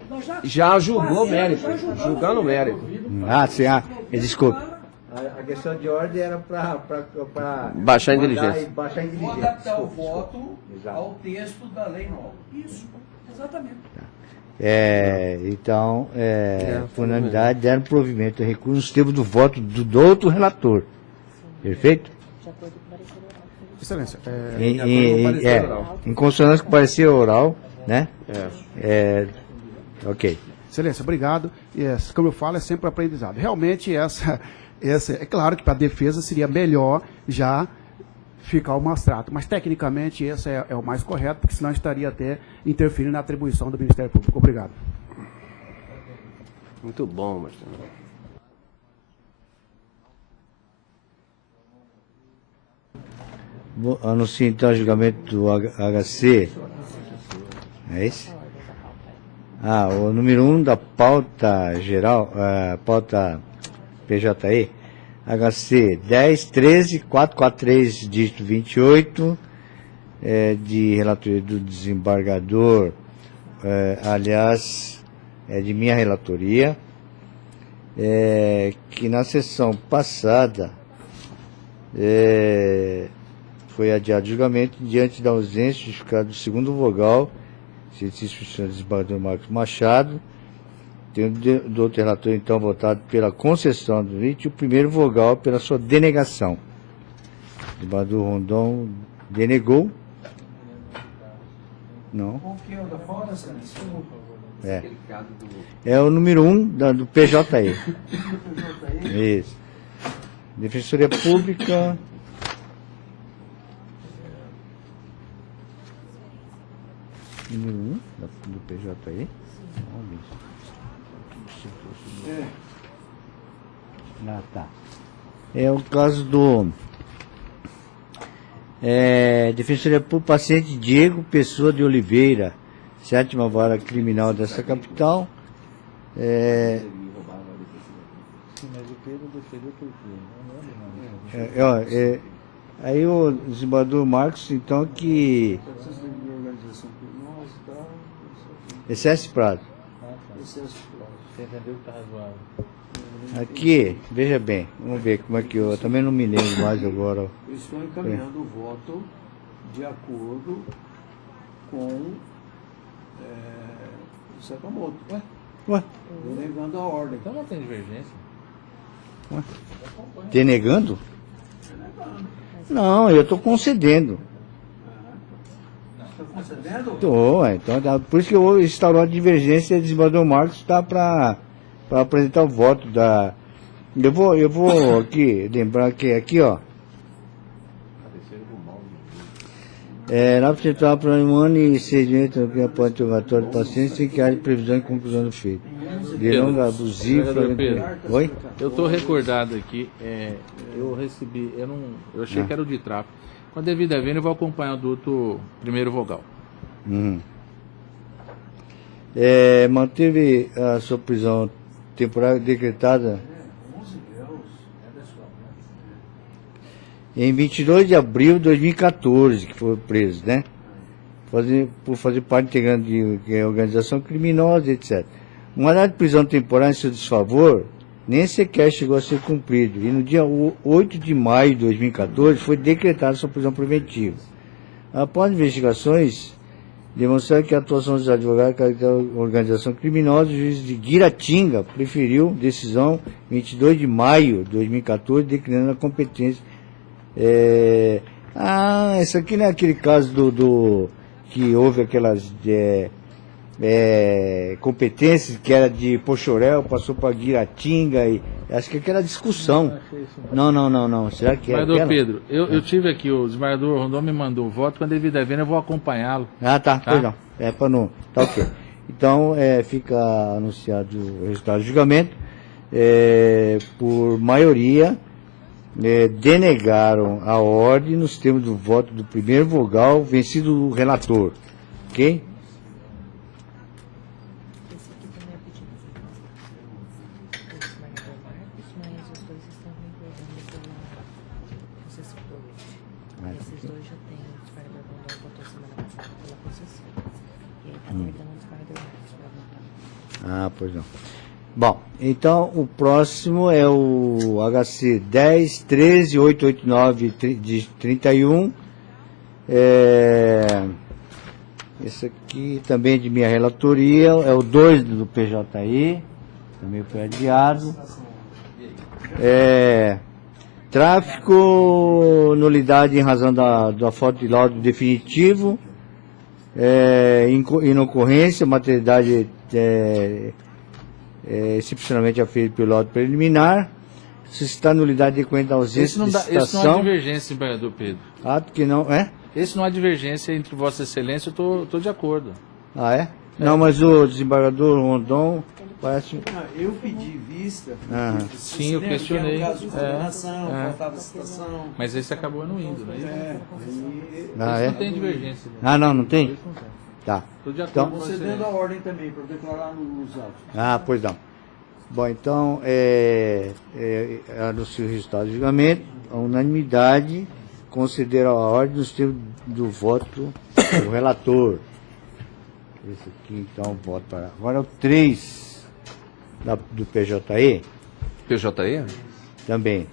Nós Já julgou o fazemos, mérito, já julgamos julgando o mérito. Sim. Desculpe. A questão de ordem era para Baixar a inteligência. Baixar a Vou adaptar o voto ao texto da lei nova. Isso, exatamente. Então, por unanimidade, deram provimento ao recurso nos termos do voto do outro relator. Perfeito? Excelência, Em consonância com o parecer oral, né? Ok. Excelência, obrigado. Como eu falo, é sempre um aprendizado. Realmente, é claro que para a defesa seria melhor já ficar o maus tratos, mas tecnicamente esse é o mais correto, porque senão estaria até interferindo na atribuição do Ministério Público. Obrigado. Muito bom, Marcelo. Anuncio então o julgamento do HC. É esse? O número 1 da pauta geral, pauta PJE, HC 10.13.443, dígito 28, de relatoria do desembargador, aliás, de minha relatoria, que na sessão passada foi adiado o julgamento diante da ausência justificada do segundo vogal, exercício do desembargador Marcos Machado, tem do outro relator, então, votado pela concessão do limite, e o primeiro vogal pela sua denegação. O desembargador Rondon denegou. Não. É o número 1 do PJE. Isso. Defensoria Pública. Número 1 do PJE? Ah, tá. É o caso do Defensoria Pública paciente Diego Pessoa de Oliveira, 7ª Vara Criminal dessa capital. Sim, mas o Pedro defendeu por quê? Não lembro, não. Aí o desembargador Marcos, então, que... Processo de organização criminosa e tal, Excesso Prado. excesso de prazo. Você entendeu que tá razoável? Aqui, veja bem, vamos ver como é que eu também não me lembro mais agora. Eu estou encaminhando o voto de acordo com o Sakamoto. Ué, Denegando a ordem. Então não tem divergência. denegando? Não, eu estou concedendo. Está concedendo? Então, por isso que eu instaurou a divergência e o desembargador Marcos está para apresentar o voto da... Eu vou aqui lembrar que aqui, ó. Na apresentar para um ano e 6 meses que após interrogatório do paciente sem que haja previsão e conclusão do feito. Delonga, abusivo... Pedro. Oi? Eu estou recordado aqui, eu recebi, eu achei que era o de tráfico. Com a devida vênia, eu vou acompanhar o duto primeiro vogal. Uhum. Manteve a sua prisão temporária decretada em 22 de abril de 2014, que foi preso, né? Por fazer parte integrante de organização criminosa, etc. O mandado de prisão temporária em seu desfavor nem sequer chegou a ser cumprido. E no dia 8 de maio de 2014 foi decretada sua prisão preventiva. Após investigações, demonstraram que a atuação dos advogados caracterizava organização criminosa, o juiz de Guiratinga preferiu decisão 22 de maio de 2014, declinando a competência. Isso aqui não é aquele caso que houve aquelas competências que era de Pochorel, passou para Guiratinga, e acho que aquela discussão. Não. Será que é? Desembargador Pedro, eu tive aqui, o desembargador Rondon me mandou o voto, quando devida vênia eu vou acompanhá-lo. Tá. Pois não. Para não. Tá ok. Então, fica anunciado o resultado do julgamento. Por maioria, denegaram a ordem nos termos do voto do primeiro vogal, vencido o relator. Ok? Esse aqui também é pedido de voto do desembargador Marcos, mas os dois estão concordando pela concessão do hoje. Esses dois já tem, o desembargador Rondon votou semana passada pela concessão. E aí está aguardando o desembargador Marcos para votar. Pois não. Bom, então o próximo é o HC 10.13.889 de 31. Esse aqui também é de minha relatoria, é o 2 do PJI, também foi adiado. Tráfico, nulidade em razão da falta de laudo definitivo, inocorrência, materialidade excepcionalmente aferido pelo laudo preliminar, suscitar nulidade decorrente da ausência de citação. Esse não há divergência, desembargador Pedro. Ato que não é? Esse não há divergência entre Vossa Excelência, eu estou de acordo. Não, mas o desembargador Rondon parece... Eu pedi vista. Sim, eu questionei. Que era um caso de condenação, faltava citação. Mas esse acabou não indo, né? Aí, Não tem divergência. Não tem? Tá. Estou de Então, acordo com concedendo você. a ordem também, para declarar nos autos. Pois não. Bom, então, anuncio o resultado do julgamento. A unanimidade considera a ordem nos termos do voto do relator. Esse aqui, então, voto para... Agora é o 3 do PJE. PJE? Também.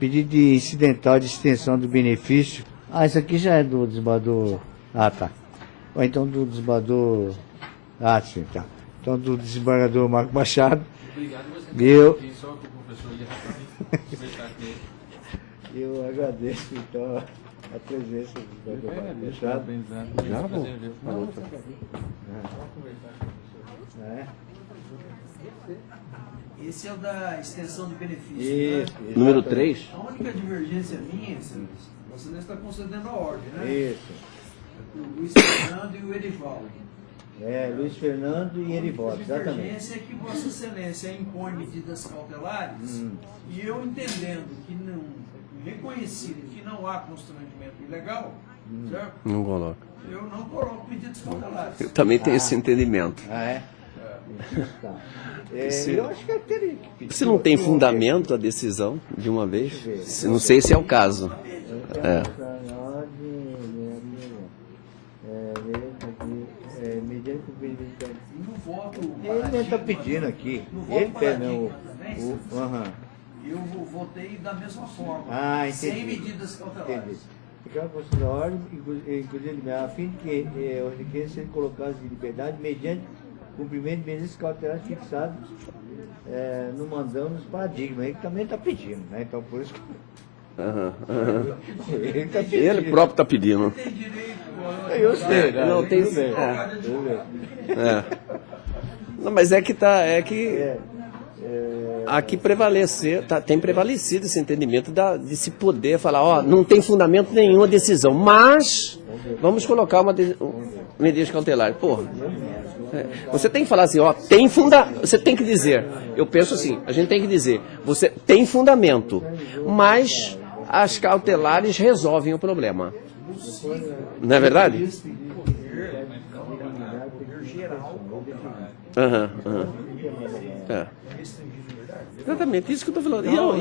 Pedido de incidental de extensão do benefício. Isso aqui já é do desembargador... tá. Ou então do desembargador... sim, tá. Então, do desembargador Marco Machado. Obrigado, você só que o professor ia conversar com ele. Eu agradeço, então, a presença do desembargador Marco Machado. Já vou. Esse é o da extensão de benefício. Isso, Né? Número 3? A única divergência minha, Excelência, você está concedendo a ordem, né? Isso. O Luiz Fernando e o Erivaldo. Luiz Fernando e Erivaldo, A exatamente. divergência é que Vossa Excelência impõe medidas cautelares e eu entendendo que não, reconhecido que não há constrangimento ilegal, certo? Não coloca. Eu não coloco medidas cautelares. Eu também tenho esse entendimento. Ah, é? Tá. Eu acho que eu teria que pedir. Se não tem fundamento a decisão de uma vez, não sei se é o caso. Mediante o benefício. No voto Ele está pedindo aqui. Ele pede, não. eu votei da mesma forma, Ah, entendi. sem medidas cautelares. Entendi. Ficava constituída a ordem, inclusive, a fim de que os requerimentos sejam colocados de liberdade mediante cumprimento de medidas cautelares fixadas no mandão nos paradigmas. Ele também está pedindo, né? Então, por isso que. Ele tá pedindo. Ele próprio está pedindo. Tem direito, Eu sei, né? Não, tem. Tudo bem. É. Tudo bem. É. Não, mas é que aqui tem prevalecido esse entendimento de se poder falar, ó, não tem fundamento nenhum a decisão, mas vamos colocar medidas cautelares. Porra, você tem que falar assim, ó, você tem que dizer, eu penso assim, a gente tem que dizer, você tem fundamento, mas as cautelares resolvem o problema. Não é verdade? Exatamente, isso que eu estou falando. Então,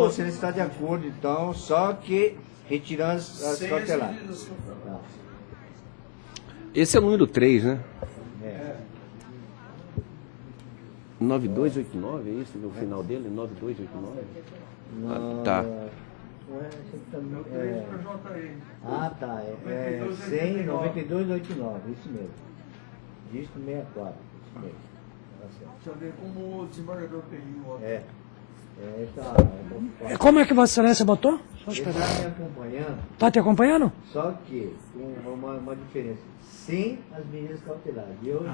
você está de acordo, então, só que retirando as cautelares. Esse é o número 3, né? 9289, é isso? O final dele? 9289? Tá. Tá. 100, 9289, isso mesmo. Dígito 64, isso mesmo. Tá certo. Deixa eu ver como o desembargador Perrinho Como é que Vossa Excelência botou? Só Ele esperar. está me acompanhando, Está te acompanhando? só que com uma diferença. Sem as medidas cautelares. Eu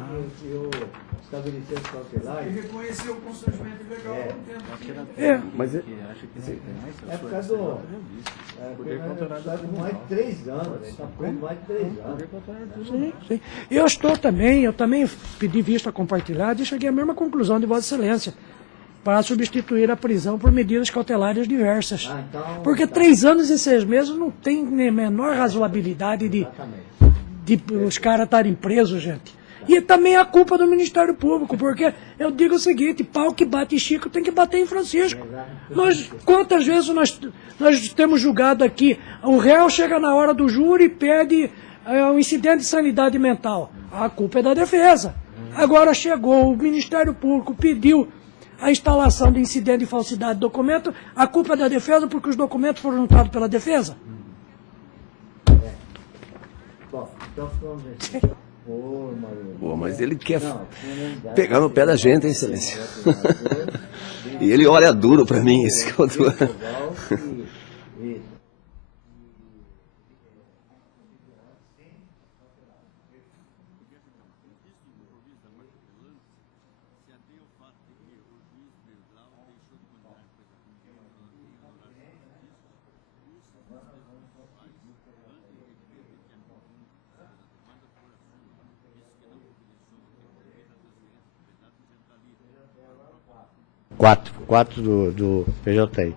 estabeleci as cautelares. Ele reconheceu o constrangimento ilegal há um tempo. Mas É por causa do. Está com mais de 3 anos. Está com mais de 3 anos. Sim, sim. Eu também pedi vista compartilhada e cheguei à mesma conclusão de Vossa Excelência, para substituir a prisão por medidas cautelares diversas. Então, Porque 3 anos e 6 meses não tem nem menor razoabilidade de os caras estarem presos, gente. E também a culpa do Ministério Público, porque eu digo o seguinte, pau que bate em Chico tem que bater em Francisco. Quantas vezes nós temos julgado aqui, o réu chega na hora do júri e pede um incidente de sanidade mental. A culpa é da defesa. Agora chegou, o Ministério Público pediu a instalação de incidente de falsidade de documento, a culpa é da defesa porque os documentos foram juntados pela defesa. Bom, então vamos ver. Pô, mas ele quer pegar no pé da gente, hein, Excelência? E ele olha duro para mim, esse que eu tô... Quatro do PJI.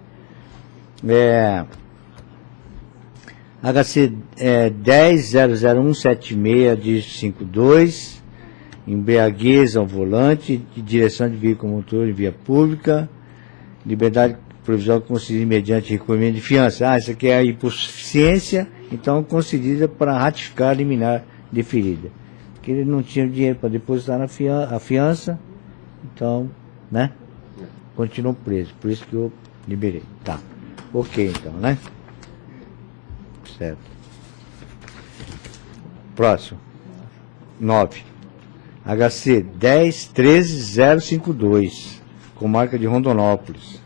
HC 10.00176, dígito 52, embriaguez ao volante, de direção de veículo motor em via pública, liberdade provisória concedida mediante recolhimento de fiança. Isso aqui é a hipossuficiência, então concedida para ratificar a liminar deferida. Porque ele não tinha dinheiro para depositar na fiança, então, né? Continuam presos, por isso que eu liberei. Tá. Ok, então, né? Certo. Próximo. 9. HC 10.13.052, comarca de Rondonópolis.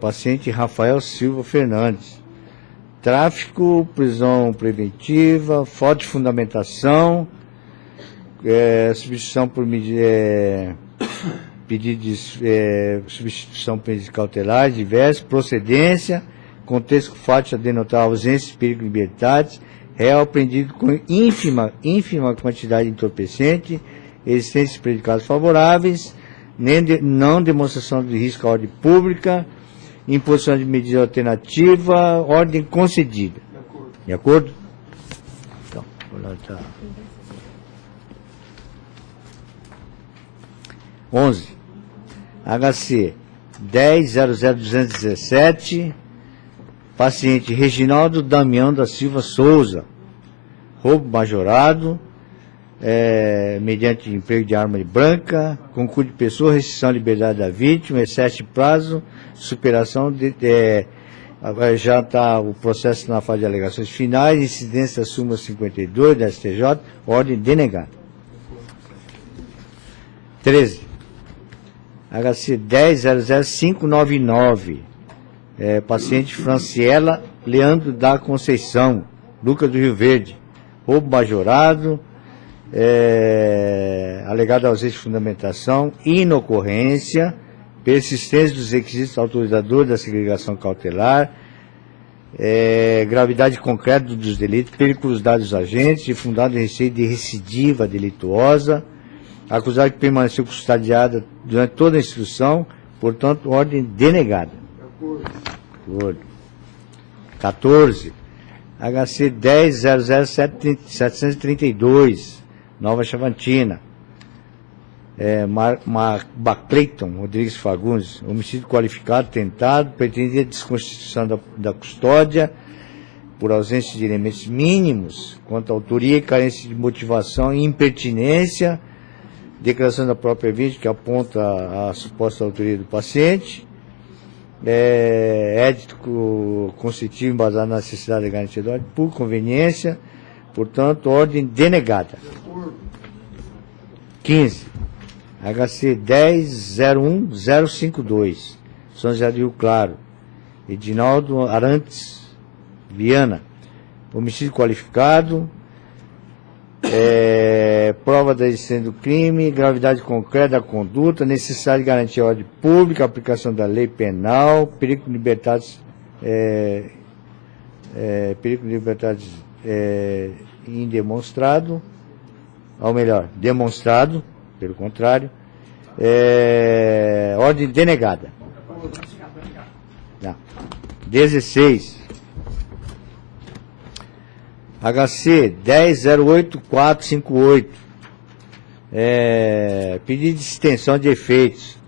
Paciente Rafael Silva Fernandes. Tráfico, prisão preventiva, falta de fundamentação, substituição por medida... pedido de substituição por medidas cautelares diversas, procedência, contexto fático a denotar ausência de perigo de liberdade, réu apreendido com ínfima quantidade de entorpecente, existência de predicados favoráveis, não demonstração de risco à ordem pública, imposição de medida alternativa, ordem concedida. De acordo? Então, vou lá, tá. 11. HC 10.00.217, paciente Reginaldo Damião da Silva Souza, roubo majorado, mediante emprego de arma branca, concurso de pessoa, restrição à liberdade da vítima, excesso de prazo, superação já está o processo na fase de alegações finais, incidência da súmula 52 da STJ, ordem denegada. 13. HC 10.00.599, paciente Franciela Leandro da Conceição, Lucas do Rio Verde, roubo majorado, alegado ausência de fundamentação, inocorrência, persistência dos requisitos autorizadores da segregação cautelar, gravidade concreta dos delitos, periculosidade dos agentes, e fundado em receio de recidiva delituosa, acusado que permaneceu custodiada durante toda a instrução, portanto, ordem denegada. Acordo. 14. HC 10.00.732, Nova Chavantina. Cleiton Rodrigues Fagundes, homicídio qualificado, tentado, pretendia desconstituição da custódia por ausência de elementos mínimos quanto à autoria e carência de motivação e impertinência, declaração da própria vítima que aponta a suposta autoria do paciente, édito constitutivo embasado na necessidade de garantia da ordem por conveniência, portanto, ordem denegada. 15. HC 10.01.052, São José do Rio Claro, Edinaldo Arantes Viana, homicídio qualificado, prova da existência do crime, gravidade concreta da conduta, necessidade de garantir a ordem pública, aplicação da lei penal, perigo de liberdades, indemonstrado, ou melhor, demonstrado, pelo contrário, ordem denegada. Não. 16. HC 10.08.458, pedido de extensão de efeitos,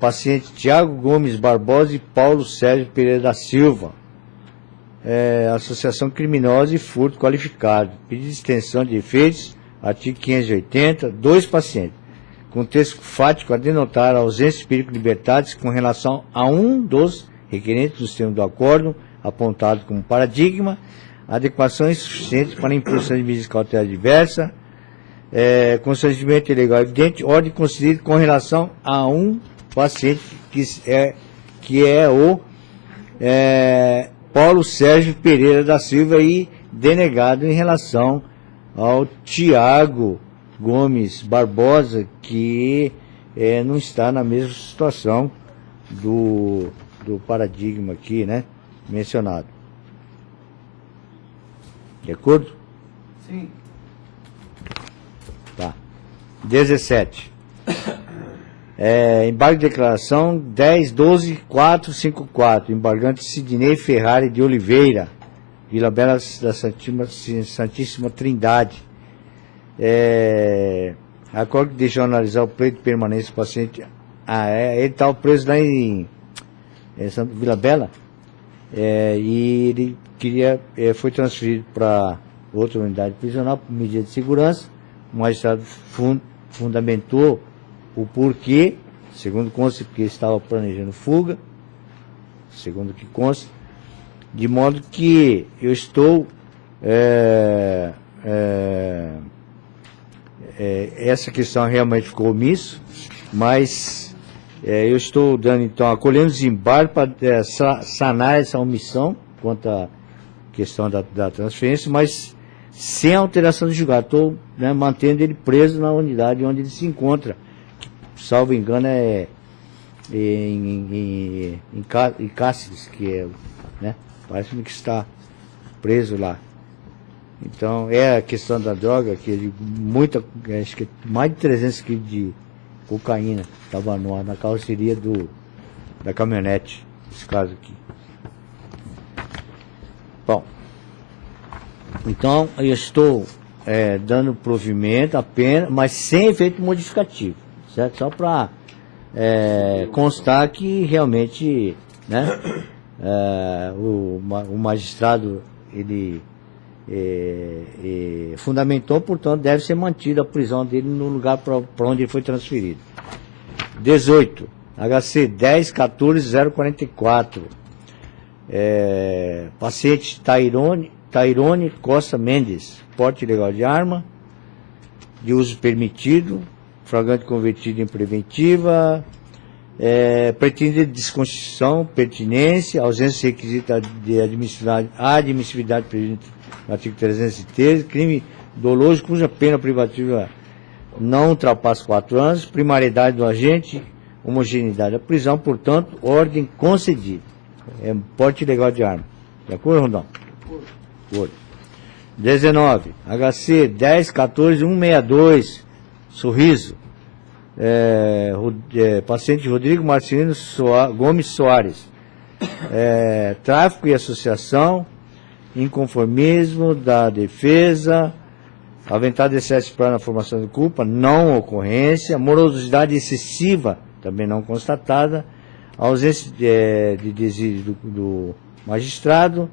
paciente Tiago Gomes Barbosa e Paulo Sérgio Pereira da Silva, associação criminosa e furto qualificado, pedido de extensão de efeitos, artigo 580, 2 pacientes, com texto fático a denotar a ausência de perigo de liberdade com relação a um dos requerentes dos termos do acordo, apontado como paradigma, adequação insuficiente para a imposição de medidas cautelares diversas, constrangimento ilegal evidente, ordem concedida com relação a um paciente que é o Paulo Sérgio Pereira da Silva e denegado em relação ao Tiago Gomes Barbosa, que não está na mesma situação do paradigma aqui, né, mencionado. De acordo? Sim. Tá. 17. Embargo de declaração 10.12.454, embargante Sidney Ferrari de Oliveira, Vila Bela da Santíssima Trindade. Acordo que deixou analisar o pleito de permanência do paciente. Ele estava preso lá em Vila Bela, e ele foi transferido para outra unidade prisional por medida de segurança. O magistrado fundamentou o porquê, segundo consta, porque ele estava planejando fuga, segundo o que consta, de modo que eu estou essa questão realmente ficou omisso, mas eu estou dando, então, acolhendo os embargos para sanar essa omissão quanto à questão da transferência, mas sem alteração de julgado. Estou, né, mantendo ele preso na unidade onde ele se encontra, que, salvo engano, em Cáceres, que é, né, parece-me que está preso lá. Então, é a questão da droga, que acho que mais de 300 quilos de cocaína estava na carroceria da caminhonete, esse caso aqui. Bom, então eu estou dando provimento apenas, mas sem efeito modificativo, certo? Só para constar que realmente, né, o magistrado, ele fundamentou, portanto, deve ser mantida a prisão dele no lugar para onde ele foi transferido. 18, HC 1014-044, paciente Tairone Costa Mendes, porte ilegal de arma, de uso permitido, flagrante convertido em preventiva, pretendida desconstituição, pertinência, ausência de requisito de admissibilidade prevista no artigo 313, crime doloso cuja pena privativa não ultrapassa 4 anos, primariedade do agente, homogeneidade da prisão, portanto, ordem concedida. Porte ilegal de arma. De acordo, Rondão? De acordo. 19, HC 1014-162, Sorriso. Paciente Rodrigo Marcelino Gomes Soares. Tráfico e associação, inconformismo da defesa, aventado de excesso para na formação de culpa, não ocorrência, morosidade excessiva, também não constatada, ausência de desígnio do magistrado,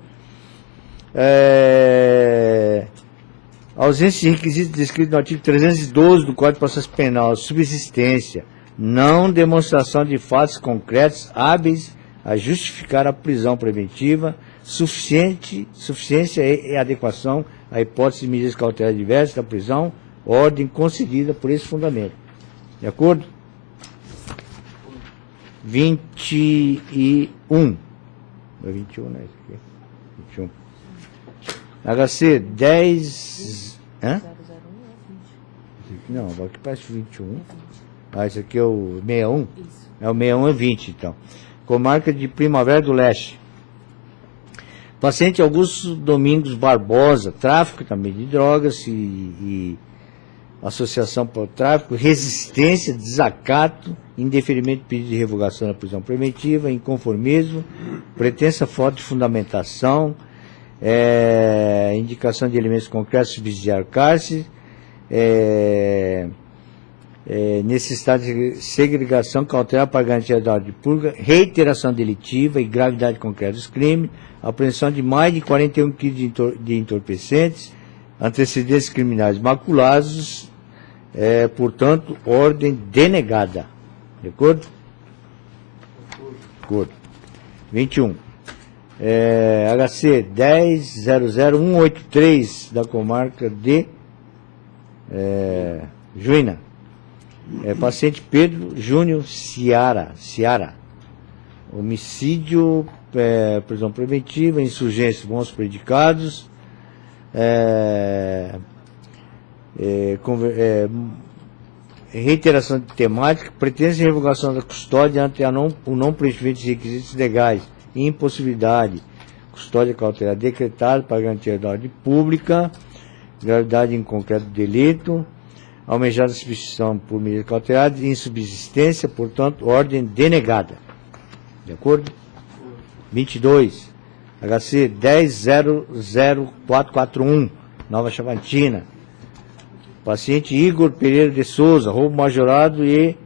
ausência de requisitos descritos no artigo 312 do Código de Processo Penal, subsistência, não demonstração de fatos concretos hábeis a justificar a prisão preventiva, suficiência e adequação à hipótese de medidas cautelares diversas da prisão, ordem concedida por esse fundamento. De acordo? 21. É 21, né? 21. HC 10... Hã? Não, aqui parece 21. Ah, esse aqui é o 61? É o 61 é 20, então. Comarca de Primavera do Leste. Paciente Augusto Domingos Barbosa, tráfico também de drogas e associação para o tráfico, resistência, desacato, indeferimento de pedido de revogação da prisão preventiva, inconformismo, pretensa falta de fundamentação, indicação de elementos concretos subsidiar cárcere, necessidade de segregação cautelar para garantia da ordem pública, reiteração delitiva e gravidade concreta dos crimes, apreensão de mais de 41 kg de entorpecentes, antecedentes criminais maculados, portanto, ordem denegada. De acordo? De acordo. 21. HC 10000183 da comarca de Juína. Paciente Pedro Júnior Ciara. Homicídio, prisão preventiva, insurgência, bons predicados, reiteração de temática, pretensão de revogação da custódia ante o não preenchimento de requisitos legais, impossibilidade, custódia cautelar decretada para garantia da ordem pública, gravidade em concreto do delito, almejada substituição por medida cautelar, insubsistência, portanto, ordem denegada. De acordo? 22, HC 10000441, Nova Chavantina. Paciente Igor Pereira de Souza, roubo majorado e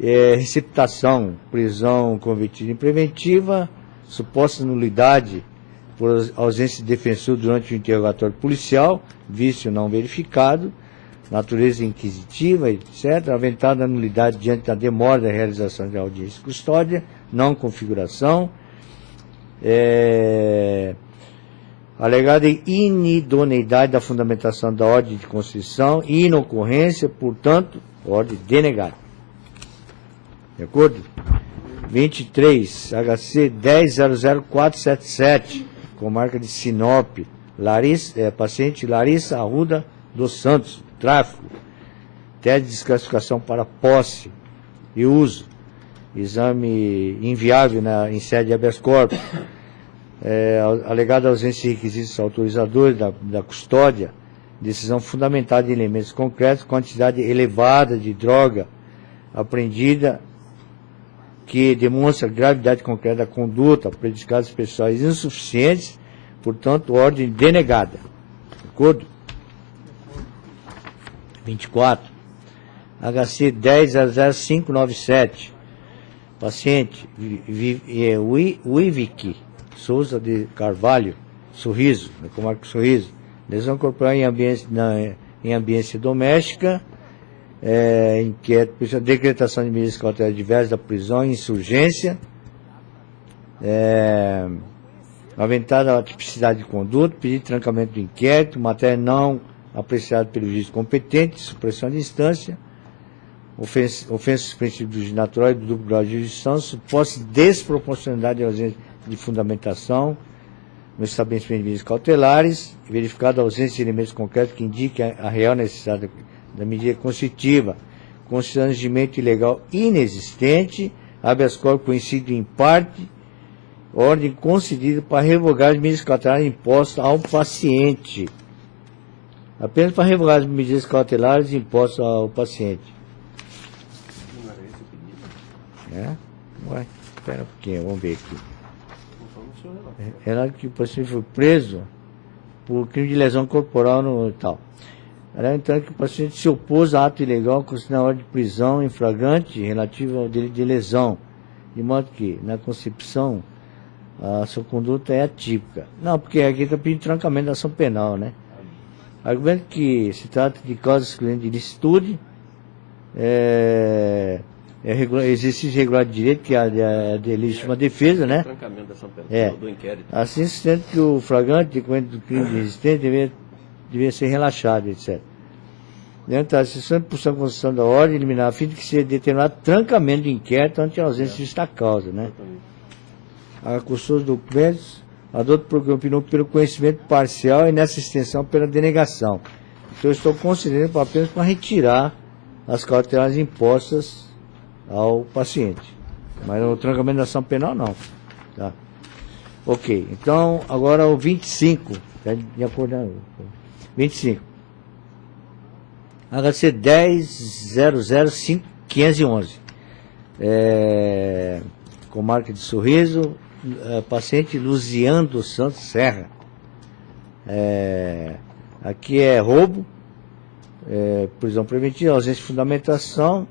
receptação, prisão convertida em preventiva, suposta nulidade por ausência de defensor durante o interrogatório policial, vício não verificado, natureza inquisitiva, etc., aventada nulidade diante da demora da realização de audiência e custódia, não configuração, alegada inidoneidade da fundamentação da ordem de constituição e inocorrência, portanto, ordem denegada. De acordo? 23, HC 10000477, comarca de Sinop, paciente Larissa Arruda dos Santos, tráfico, tese de desclassificação para posse e uso, exame inviável em sede de habeas corpus, alegada ausência de requisitos autorizadores da custódia, decisão fundamentada em elementos concretos, quantidade elevada de droga apreendida, que demonstra gravidade concreta da conduta, predicados pessoais insuficientes, portanto, ordem denegada. De acordo? 24. HC 10.00597. Paciente Wivic Souza de Carvalho, Sorriso, na comarca Sorriso. Lesão corporal em ambiência doméstica, inquérito, decretação de medidas cautelares diversas da prisão, insurgência, aventada a tipicidade de conduta, pedido de trancamento do inquérito, matéria não apreciada pelo juiz competente, supressão de instância, ofensa aos princípios do juiz natural e do duplo grau de jurisdição, suposta desproporcionalidade e ausência de fundamentação no estabelecimento de medidas cautelares, verificada a ausência de elementos concretos que indiquem a real necessidade da medida coercitiva, constrangimento ilegal inexistente, habeas corpus conhecido em parte, ordem concedida para revogar as medidas cautelares impostas ao paciente. Apenas para revogar as medidas cautelares impostas ao paciente. Não era esse o pedido? Ué, espera um pouquinho, vamos ver aqui. Era que o paciente foi preso por crime de lesão corporal no tal. Era então que o paciente se opôs a ato ilegal considerando a ordem de prisão em flagrante relativo ao delito de lesão, de modo que, na concepção, a sua conduta é atípica. Não, porque aqui está pedindo trancamento da ação penal, né? Argumento que se trata de causa excludente de ilicitude, exercício irregular de direito, que é a de legítima defesa, né? Trancamento da ação penal do inquérito. Assim, sendo que o flagrante de cometimento do crime de resistência devia ser relaxado, etc. Dentro da sessão de impulsão da concessão da ordem, eliminar a fim de que seja determinado trancamento do inquérito ante a ausência de justa causa, né? A cursor dos documentos, adota o programa pelo conhecimento parcial e nessa extensão pela denegação. Então, eu estou considerando apenas para retirar as cautelares impostas ao paciente. Mas o trancamento da ação penal, não. Tá? Ok. Então, agora o 25. Tá de acordo com 25. HC 10.005.511. Comarca de Sorriso, paciente Luziano dos Santos Serra. Aqui é roubo, prisão preventiva, ausência de fundamentação,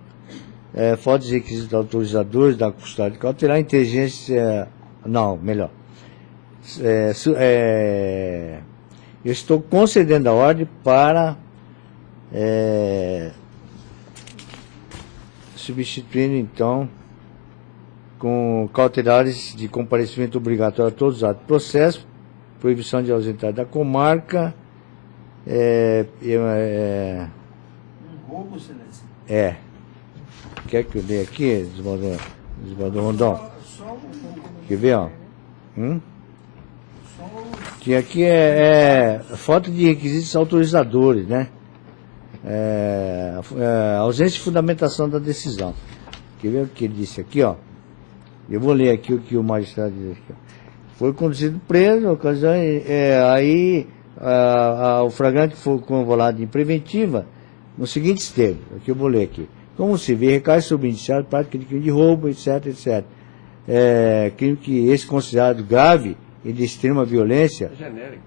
falta de requisitos autorizadores da custódia cautelar, inteligência. Não, melhor. Eu estou concedendo a ordem para substituindo então com cautelares de comparecimento obrigatório a todos os atos do processo, proibição de ausentar da comarca, roubo, excelência. Quer que eu dê aqui, desembargador Rondon? Quer ver, ó? Que aqui é falta de requisitos autorizadores, né? Ausência de fundamentação da decisão. Quer ver o que ele disse aqui, ó? Eu vou ler aqui o que o magistrado diz aqui, ó. Foi conduzido preso, ocasião, aí o flagrante foi convolado em preventiva, nos seguintes termos, que eu vou ler aqui. Como se vê, recai sobre o indiciado prática de crime de roubo, etc, etc. Crime que esse considerado grave e de extrema violência. Genérico.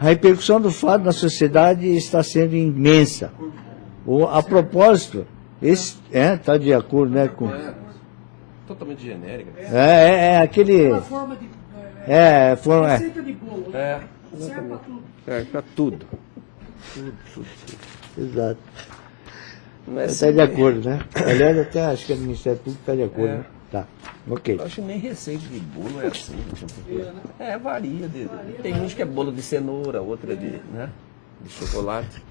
A repercussão do fato na sociedade está sendo imensa. A propósito, esse está de acordo, né, com... Totalmente genérica. Aquele... Uma forma de... Receita de bolo. Serve para tudo. Para tudo. Tudo. Exato. Não é Está de acordo, né? Aliás, até acho que o Ministério Público está de acordo, né? Tá, ok. Eu acho que nem receita de bolo é assim. Varia. Tem uns que é bolo de cenoura, outra de chocolate.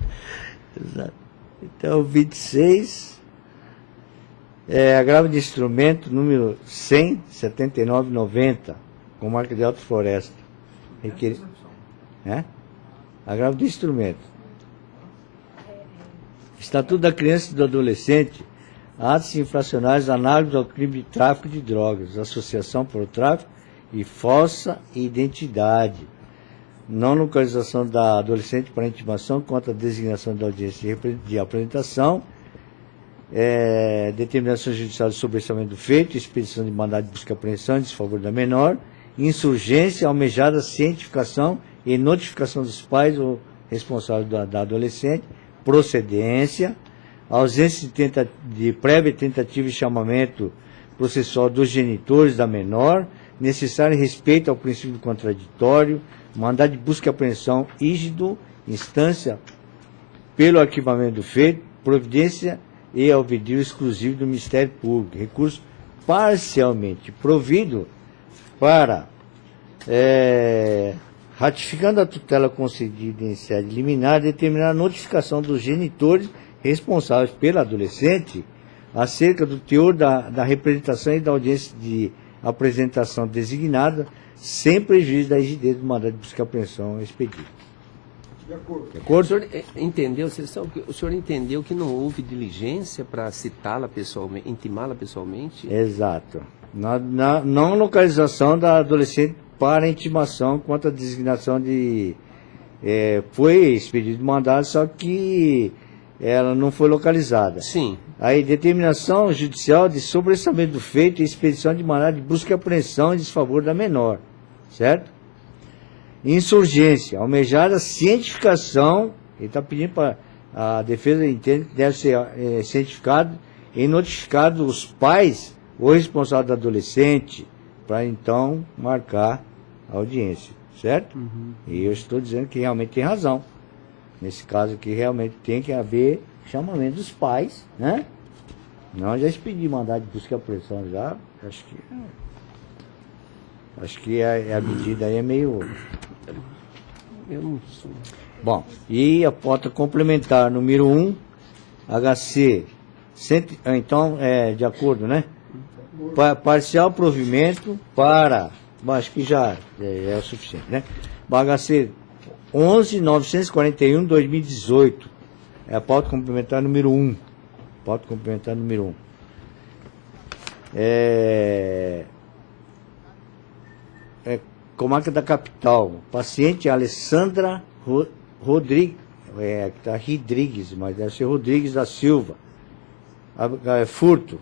Exato. Então, 26, agravo de instrumento número 100.7990, com marca de Alta Floresta. Agravo de instrumento. Estatuto da Criança e do Adolescente, atos infracionais análogos ao crime de tráfico de drogas, associação para o tráfico e falsa identidade, não localização da adolescente para intimação contra a designação da audiência de apresentação, determinação judicial de sobrestamento do feito, expedição de mandado de busca e apreensão em desfavor da menor, insurgência, almejada cientificação e notificação dos pais ou responsáveis da adolescente, procedência, ausência de prévia tentativa de chamamento processual dos genitores da menor, necessário respeito ao princípio do contraditório, mandado de busca e apreensão rígido, instância pelo arquivamento do feito, providência e alvidio exclusivo do Ministério Público, recurso parcialmente provido para, ratificando a tutela concedida em sede liminar, determinar a notificação dos genitores responsáveis pela adolescente acerca do teor da representação e da audiência de apresentação designada, sem prejuízo da rigidez do mandado de busca e apreensão expedido. De acordo. De O acordo? senhor entendeu, o senhor entendeu que não houve diligência para citá-la pessoalmente, intimá-la pessoalmente? Exato. Na não localização da adolescente para intimação quanto à designação de... foi expedido mandado, só que ela não foi localizada. Sim. Aí, determinação judicial de sobrestamento do feito e expedição de mandado de busca e apreensão em desfavor da menor. Certo? Insurgência, almejada cientificação, ele está pedindo para a defesa entende que deve ser cientificado e notificado os pais ou responsável do adolescente para então marcar a audiência, certo? E eu estou dizendo que realmente tem razão. Nesse caso aqui realmente tem que haver chamamento dos pais, né? Não, já expedi mandado de busca e apreensão já, acho que a medida aí é meio... Eu não sou. Bom, e a pauta complementar número 1, HC, então, de acordo, né? Parcial provimento para, acho que já é o suficiente, né? HC 11.941/2018, é a pauta complementar número 1. Pauta complementar número 1. Comarca da Capital, paciente Alessandra Rodrigues, está Rodrigues, mas deve ser Rodrigues da Silva, furto,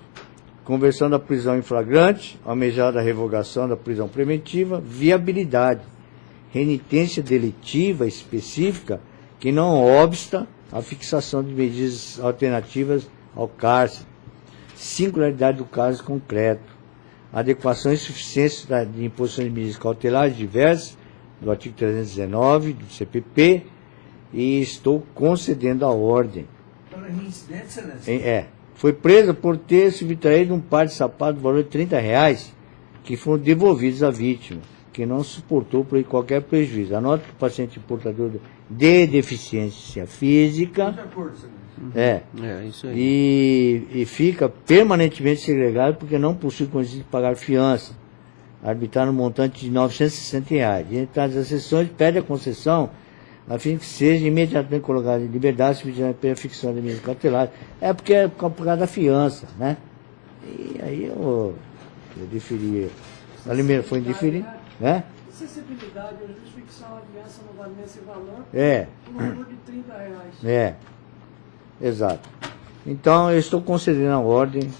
conversão da prisão em flagrante, almejada revogação da prisão preventiva, viabilidade, renitência delitiva específica que não obsta a fixação de medidas alternativas ao cárcere, singularidade do caso concreto, adequação e suficiência de imposição de medidas cautelares diversas, do artigo 319 do CPP, e estou concedendo a ordem. Foi presa por ter subtraído um par de sapatos do valor de R$30, que foram devolvidos à vítima, que não suportou por qualquer prejuízo. Anota que o paciente portador de deficiência física... Isso aí. E fica permanentemente segregado porque não possui condições de pagar fiança, arbitrar no montante de R$960. E entre as exceções, pede a concessão a fim que seja imediatamente colocado em liberdade se vigiar pela ficção de medidas cautelares. Porque é por causa da fiança, né? E aí eu deferi. A Limeira foi indeferir, né? Acessibilidade, a justificação de aliança não vale nesse valor, por valor de R$30. Exato. Então, eu estou concedendo a ordem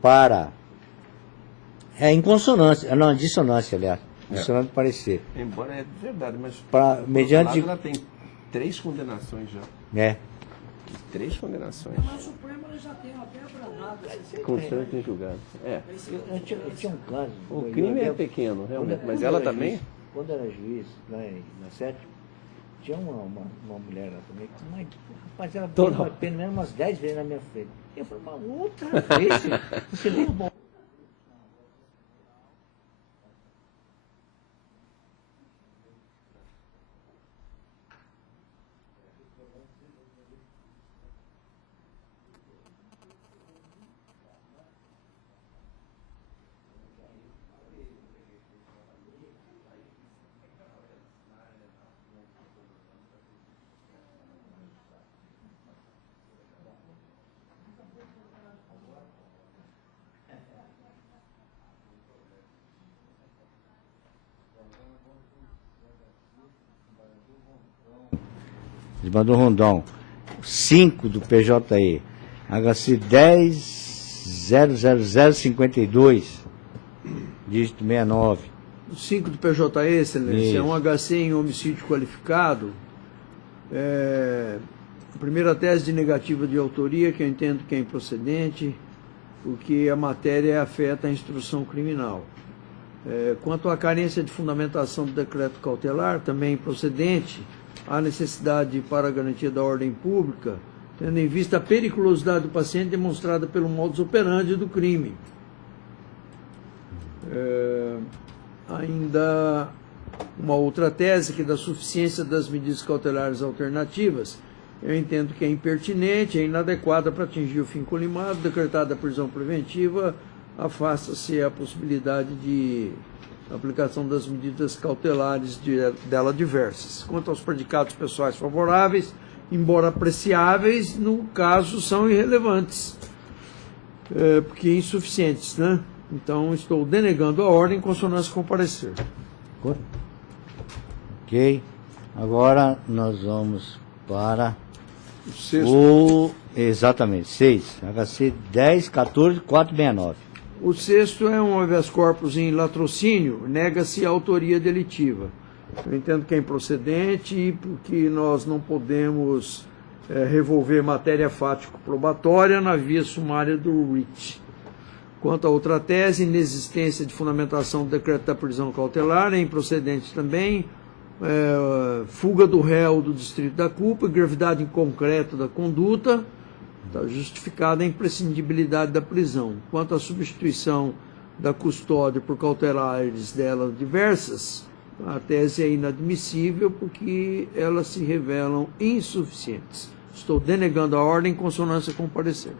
para... em consonância, não, dissonância, aliás. Dissonante parecer. Embora é verdade, mas mediante... ela tem 3 condenações já. 3 condenações. Mas o Supremo já tem até abrandado. Constante em julgado. Eu tinha um caso... O crime é pequeno, realmente, mas ela também... Quando era juiz, lá na 7ª, tinha uma mulher lá também, mas, rapaz, ela pegou uma pena mesmo umas 10 vezes na minha frente. Eu falei, mas outra vez, você nem bom. desembargador Rondon. 5 do PJE, HC 10.00052, dígito 69. O 5 do PJE, excelência, é um HC em homicídio qualificado. A primeira tese de negativa de autoria, que eu entendo que é improcedente, porque a matéria afeta a instrução criminal. Quanto à carência de fundamentação do decreto cautelar, também improcedente, há necessidade para a garantia da ordem pública, tendo em vista a periculosidade do paciente demonstrada pelo modus operandi do crime. Ainda uma outra tese, que da suficiência das medidas cautelares alternativas, eu entendo que é impertinente, é inadequada para atingir o fim colimado, decretada a prisão preventiva, afasta-se a possibilidade de aplicação das medidas cautelares dela diversas. Quanto aos predicados pessoais favoráveis, embora apreciáveis, no caso são irrelevantes, porque insuficientes, né? Então, estou denegando a ordem em consonância com o parecer. Ok. Agora nós vamos para O sexto. Exatamente, 6. HC 10.14.469. O sexto é um habeas corpus em latrocínio, nega-se a autoria delitiva. Eu entendo que é improcedente, porque nós não podemos revolver matéria fático-probatória na via sumária do RIT. Quanto a outra tese, inexistência de fundamentação do decreto da prisão cautelar, é improcedente também, fuga do réu do distrito da culpa, gravidade inconcreta da conduta, está justificada a imprescindibilidade da prisão. Quanto à substituição da custódia por cautelares dela diversas, a tese é inadmissível porque elas se revelam insuficientes. Estou denegando a ordem em consonância com o parecer.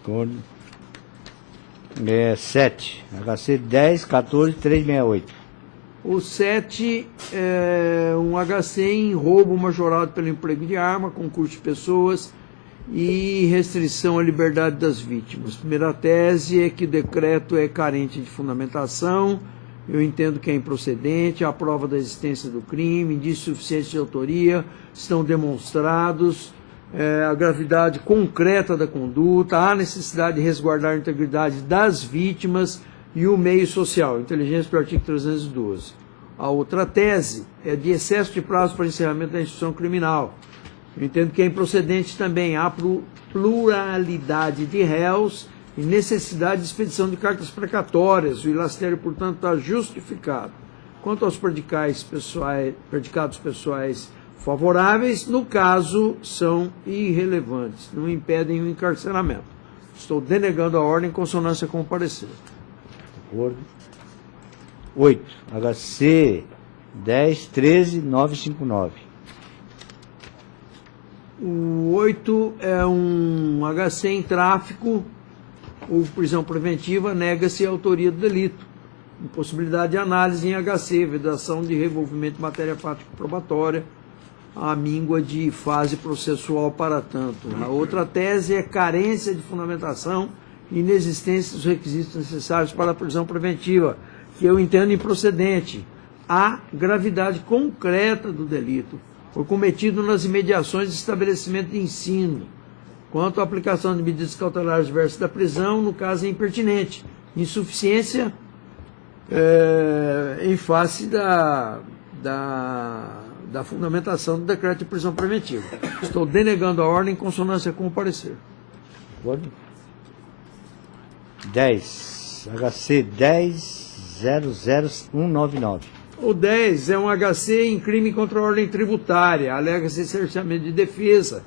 Acordo. 7. HC 10.14.368. O 7 é um HC em roubo majorado pelo emprego de arma, concurso de pessoas e restrição à liberdade das vítimas. Primeira tese é que o decreto é carente de fundamentação, eu entendo que é improcedente, a prova da existência do crime, indícios suficientes de autoria estão demonstrados, a gravidade concreta da conduta, a necessidade de resguardar a integridade das vítimas e o meio social, inteligência do artigo 312. A outra tese é de excesso de prazo para encerramento da instrução criminal. Eu entendo que é improcedente também a pluralidade de réus e necessidade de expedição de cartas precatórias. O ilastério, portanto, está justificado. Quanto aos predicados pessoais favoráveis, no caso, são irrelevantes, não impedem o encarceramento. Estou denegando a ordem em consonância com o parecer. 8. HC 10.13.959. O 8 é um HC em tráfico ou prisão preventiva, nega-se a autoria do delito. Impossibilidade de análise em HC, vedação de revolvimento de matéria fática probatória, a míngua de fase processual para tanto. A outra tese é carência de fundamentação e inexistência dos requisitos necessários para a prisão preventiva, que eu entendo improcedente. A gravidade concreta do delito foi cometido nas imediações de estabelecimento de ensino. Quanto à aplicação de medidas cautelares diversas da prisão, no caso é impertinente. Insuficiência em face da fundamentação do decreto de prisão preventiva. Estou denegando a ordem em consonância com o parecer. 10. HC 10.00199. O 10 é um HC em crime contra a ordem tributária, alega-se cerceamento de defesa.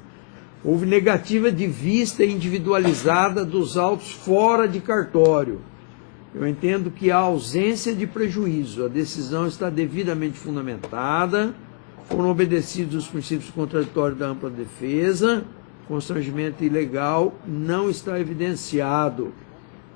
Houve negativa de vista individualizada dos autos fora de cartório. Eu entendo que há ausência de prejuízo, a decisão está devidamente fundamentada, foram obedecidos os princípios contraditórios da ampla defesa, constrangimento ilegal não está evidenciado.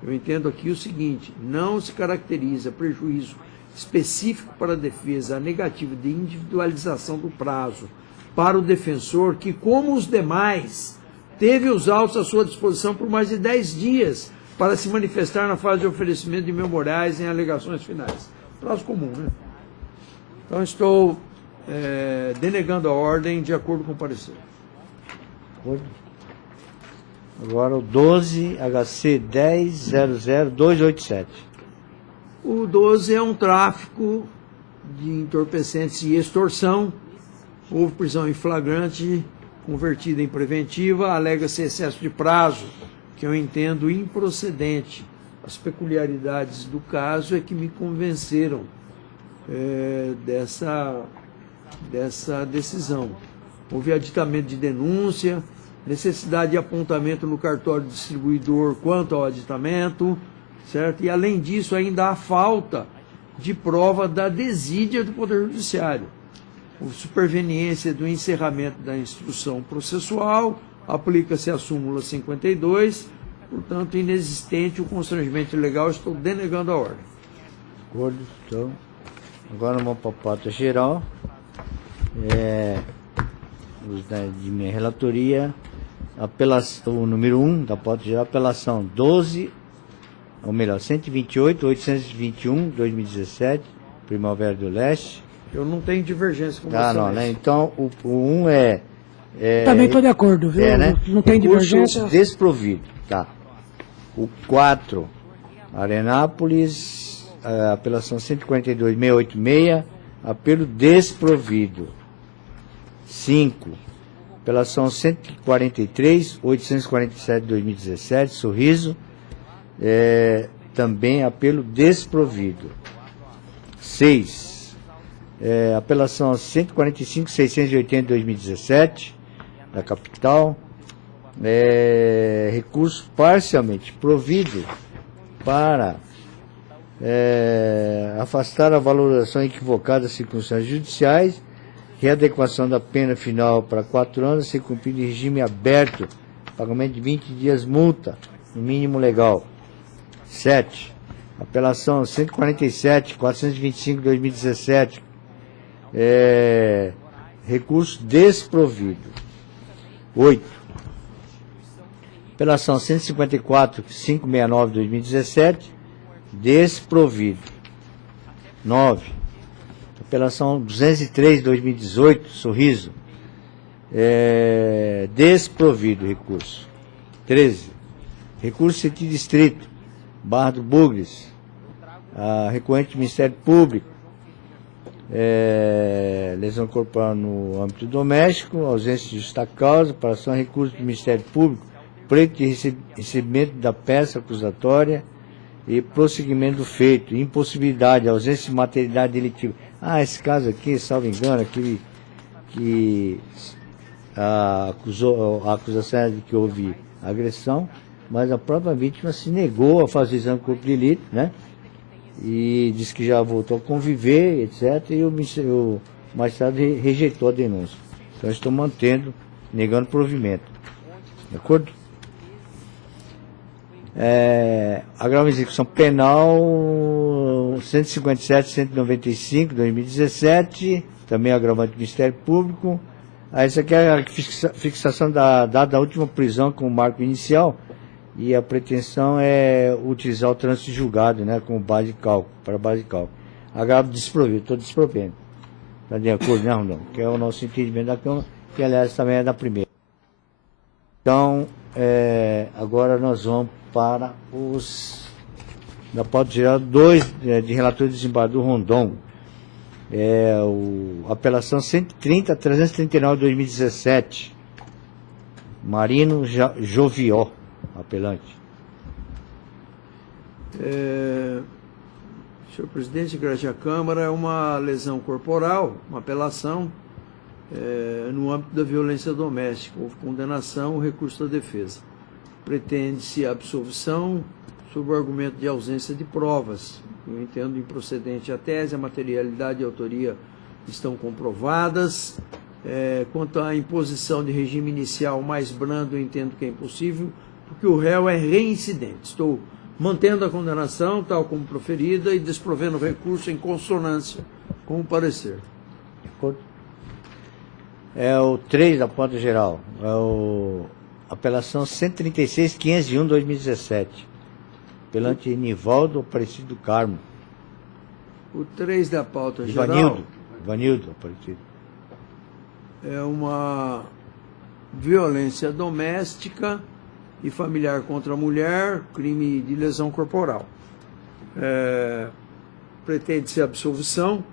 Eu entendo aqui o seguinte, não se caracteriza prejuízo específico para a defesa a negativa de individualização do prazo para o defensor, que, como os demais, teve os autos à sua disposição por mais de 10 dias para se manifestar na fase de oferecimento de memoriais em alegações finais. Prazo comum, né? Então, estou denegando a ordem de acordo com o parecer. Acordo? Agora o 12 HC 10.00.287. O 12 é um tráfico de entorpecentes e extorsão. Houve prisão em flagrante, convertida em preventiva, alega-se excesso de prazo, que eu entendo improcedente. As peculiaridades do caso é que me convenceram dessa decisão. Houve aditamento de denúncia, necessidade de apontamento no cartório do distribuidor quanto ao aditamento, certo? E, além disso, ainda há falta de prova da desídia do Poder Judiciário. Houve superveniência do encerramento da instrução processual, aplica-se a súmula 52, portanto, inexistente o constrangimento legal, estou denegando a ordem. Acordo? Então, agora vamos para a pauta geral. De minha relatoria, o número 1 da pauta geral, apelação 128.821, 2017, Primavera do Leste. Eu não tenho divergência com você. Não, né? Então, o 1 é... Também estou de acordo, viu? Né? Não tem Recurso divergência. desprovido, tá. O 4, Arenápolis, apelação 142.686, apelo desprovido. 5, apelação 143.847, 2017, Sorriso, também apelo desprovido. 6, apelação 145.680, 2017, da capital, recurso parcialmente provido para afastar a valoração equivocada das circunstâncias judiciais, readequação da pena final para 4 anos, sem cumprir em regime aberto, pagamento de 20 dias multa, no mínimo legal. 7, apelação 147.425, 2017, recurso desprovido. 8, apelação 154.569, 2017, desprovido. 9, apelação 203, 2018, Sorriso, desprovido recurso. 13, recurso sentido distrito, Barra do Bugres, recorrente do Ministério Público, lesão corporal no âmbito doméstico, ausência de justa causa, apelação recurso do Ministério Público, pleito de recebimento da peça acusatória e prosseguimento do feito, impossibilidade, ausência de materialidade delitiva. Esse caso aqui, salvo engano, aquele que a acusação era de que houve agressão, mas a própria vítima se negou a fazer exame de corpo de delito, né? E disse que já voltou a conviver, etc. E o magistrado rejeitou a denúncia. Então, estou mantendo, negando provimento. De acordo? Agravo em execução penal 157.195, 2017, também agravante do Ministério Público. Essa aqui é a fixação da data da última prisão com o marco inicial, e a pretensão é utilizar o trânsito julgado, né, como base de cálculo, para base de cálculo. Agravo desprovido, estou desprovendo. Está de acordo, né, Rondão? Que é o nosso entendimento da Câmara, que aliás também é da primeira. Então, agora nós vamos para os da pauta geral 2 de relator do desembargador Rondon. Apelação 130.339, 2017. Marino Jovió, apelante. Senhor presidente, graças à Câmara, é uma lesão corporal, uma apelação no âmbito da violência doméstica. Houve condenação, recurso da defesa. Pretende-se a absolvição sob o argumento de ausência de provas. Eu entendo improcedente a tese, a materialidade e a autoria estão comprovadas. Quanto à imposição de regime inicial mais brando, eu entendo que é impossível, porque o réu é reincidente. Estou mantendo a condenação tal como proferida e desprovendo o recurso em consonância com o parecer. De acordo? O 3 da pauta geral. Apelação 136.501, 2017. Apelante Nivaldo Aparecido do Carmo. O 3 da pauta geral. Ivanildo Aparecido. é uma violência doméstica e familiar contra a mulher, crime de lesão corporal. Pretende-se absolvição,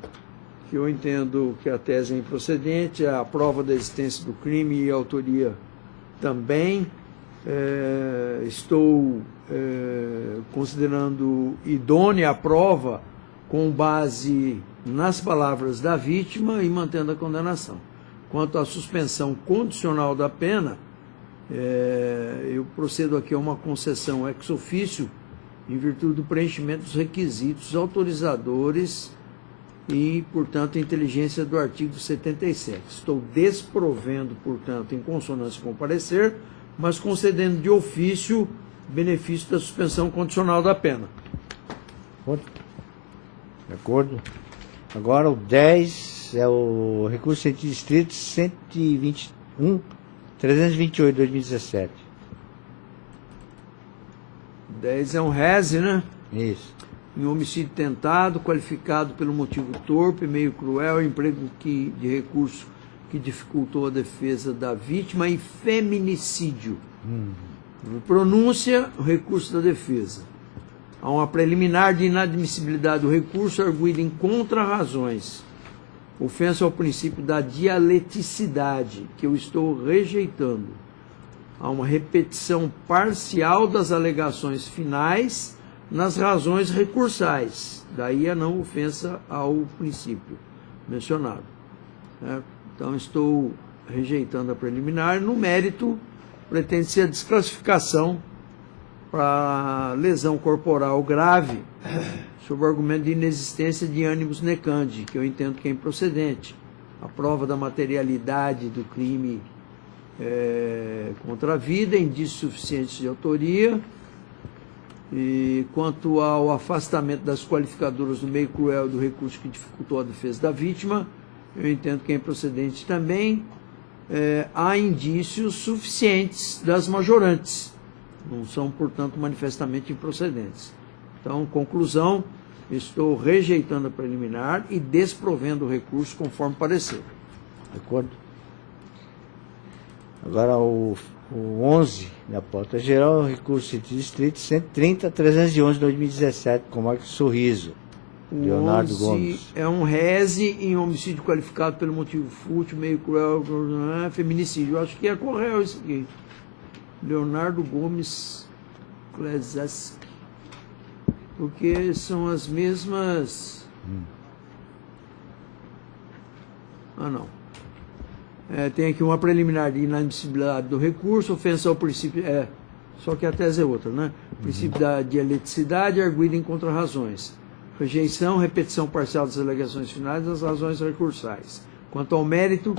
que eu entendo que a tese é improcedente, a prova da existência do crime e a autoria também. Estou considerando idônea a prova com base nas palavras da vítima e mantendo a condenação. Quanto à suspensão condicional da pena, eu procedo aqui a uma concessão ex officio em virtude do preenchimento dos requisitos autorizadores e, portanto, a inteligência do artigo 77. Estou desprovendo, portanto, em consonância com o parecer, mas concedendo de ofício benefício da suspensão condicional da pena. De acordo? Agora o 10 é o recurso sentido estrito 328, 2017. 10 é um rese, né? Isso. Em homicídio tentado, qualificado pelo motivo torpe, meio cruel, emprego de recurso que dificultou a defesa da vítima e feminicídio. Pronúncia, o recurso da defesa. Há uma preliminar de inadmissibilidade do recurso arguído em contra-razões. Ofensa ao princípio da dialeticidade, que eu estou rejeitando. Há uma repetição parcial das alegações finais nas razões recursais. Daí a não ofensa ao princípio mencionado. Então, estou rejeitando a preliminar. No mérito, pretende-se a desclassificação para lesão corporal grave, sob o argumento de inexistência de ânimos necandi, que eu entendo que é improcedente. A prova da materialidade do crime contra a vida, indícios suficientes de autoria. E quanto ao afastamento das qualificadoras do meio cruel do recurso que dificultou a defesa da vítima, eu entendo que é improcedente também. Há indícios suficientes das majorantes, não são, portanto, manifestamente improcedentes. Então, conclusão, estou rejeitando a preliminar e desprovendo o recurso conforme parecer. De acordo? Agora o 11 da pauta geral, recurso sentido estrito 130, 311, 2017, com Marcos Sorriso. Leonardo Gomes. É um rese em homicídio qualificado pelo motivo fútil, meio cruel, feminicídio. Eu acho que é correto isso aqui. Leonardo Gomes Klesaski. Porque são as mesmas... não. Tem aqui uma preliminar de inadmissibilidade do recurso, ofensa ao princípio... só que a tese é outra, né? Princípio da dialeticidade arguído em contra-razões. Rejeição, repetição parcial das alegações finais das razões recursais. Quanto ao mérito,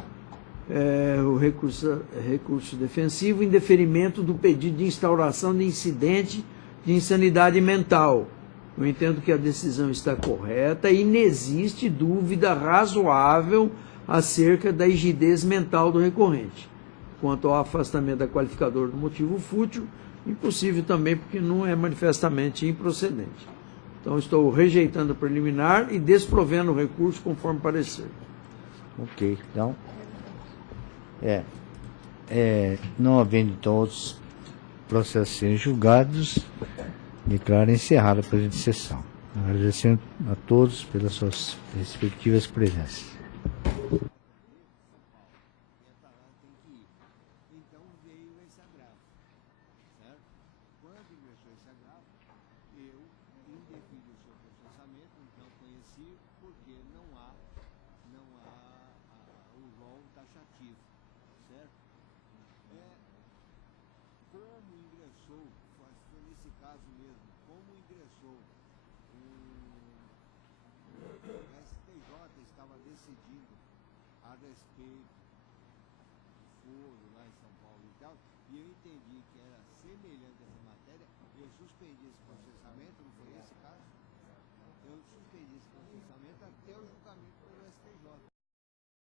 o recurso defensivo, indeferimento do pedido de instauração de incidente de insanidade mental. Eu entendo que a decisão está correta e não existe dúvida razoável acerca da rigidez mental do recorrente. Quanto ao afastamento da qualificadora do motivo fútil, impossível também, porque não é manifestamente improcedente. Então, estou rejeitando a preliminar e desprovendo o recurso conforme parecer. Ok, então... não havendo, então, outros processos serem julgados, declaro encerrada a presente sessão. Agradecendo a todos pelas suas respectivas presenças. Então veio esse agravo, certo? Quando ingressou esse agravo, eu indefini o seu processamento, então conheci, porque não há o rol taxativo, certo? Como ingressou, foi nesse caso mesmo, como ingressou o STJ estava decidindo a respeito lá em São Paulo e tal, e eu entendi que era semelhante a essa matéria, eu suspendi esse processamento, não foi esse caso? Eu suspendi esse processamento até o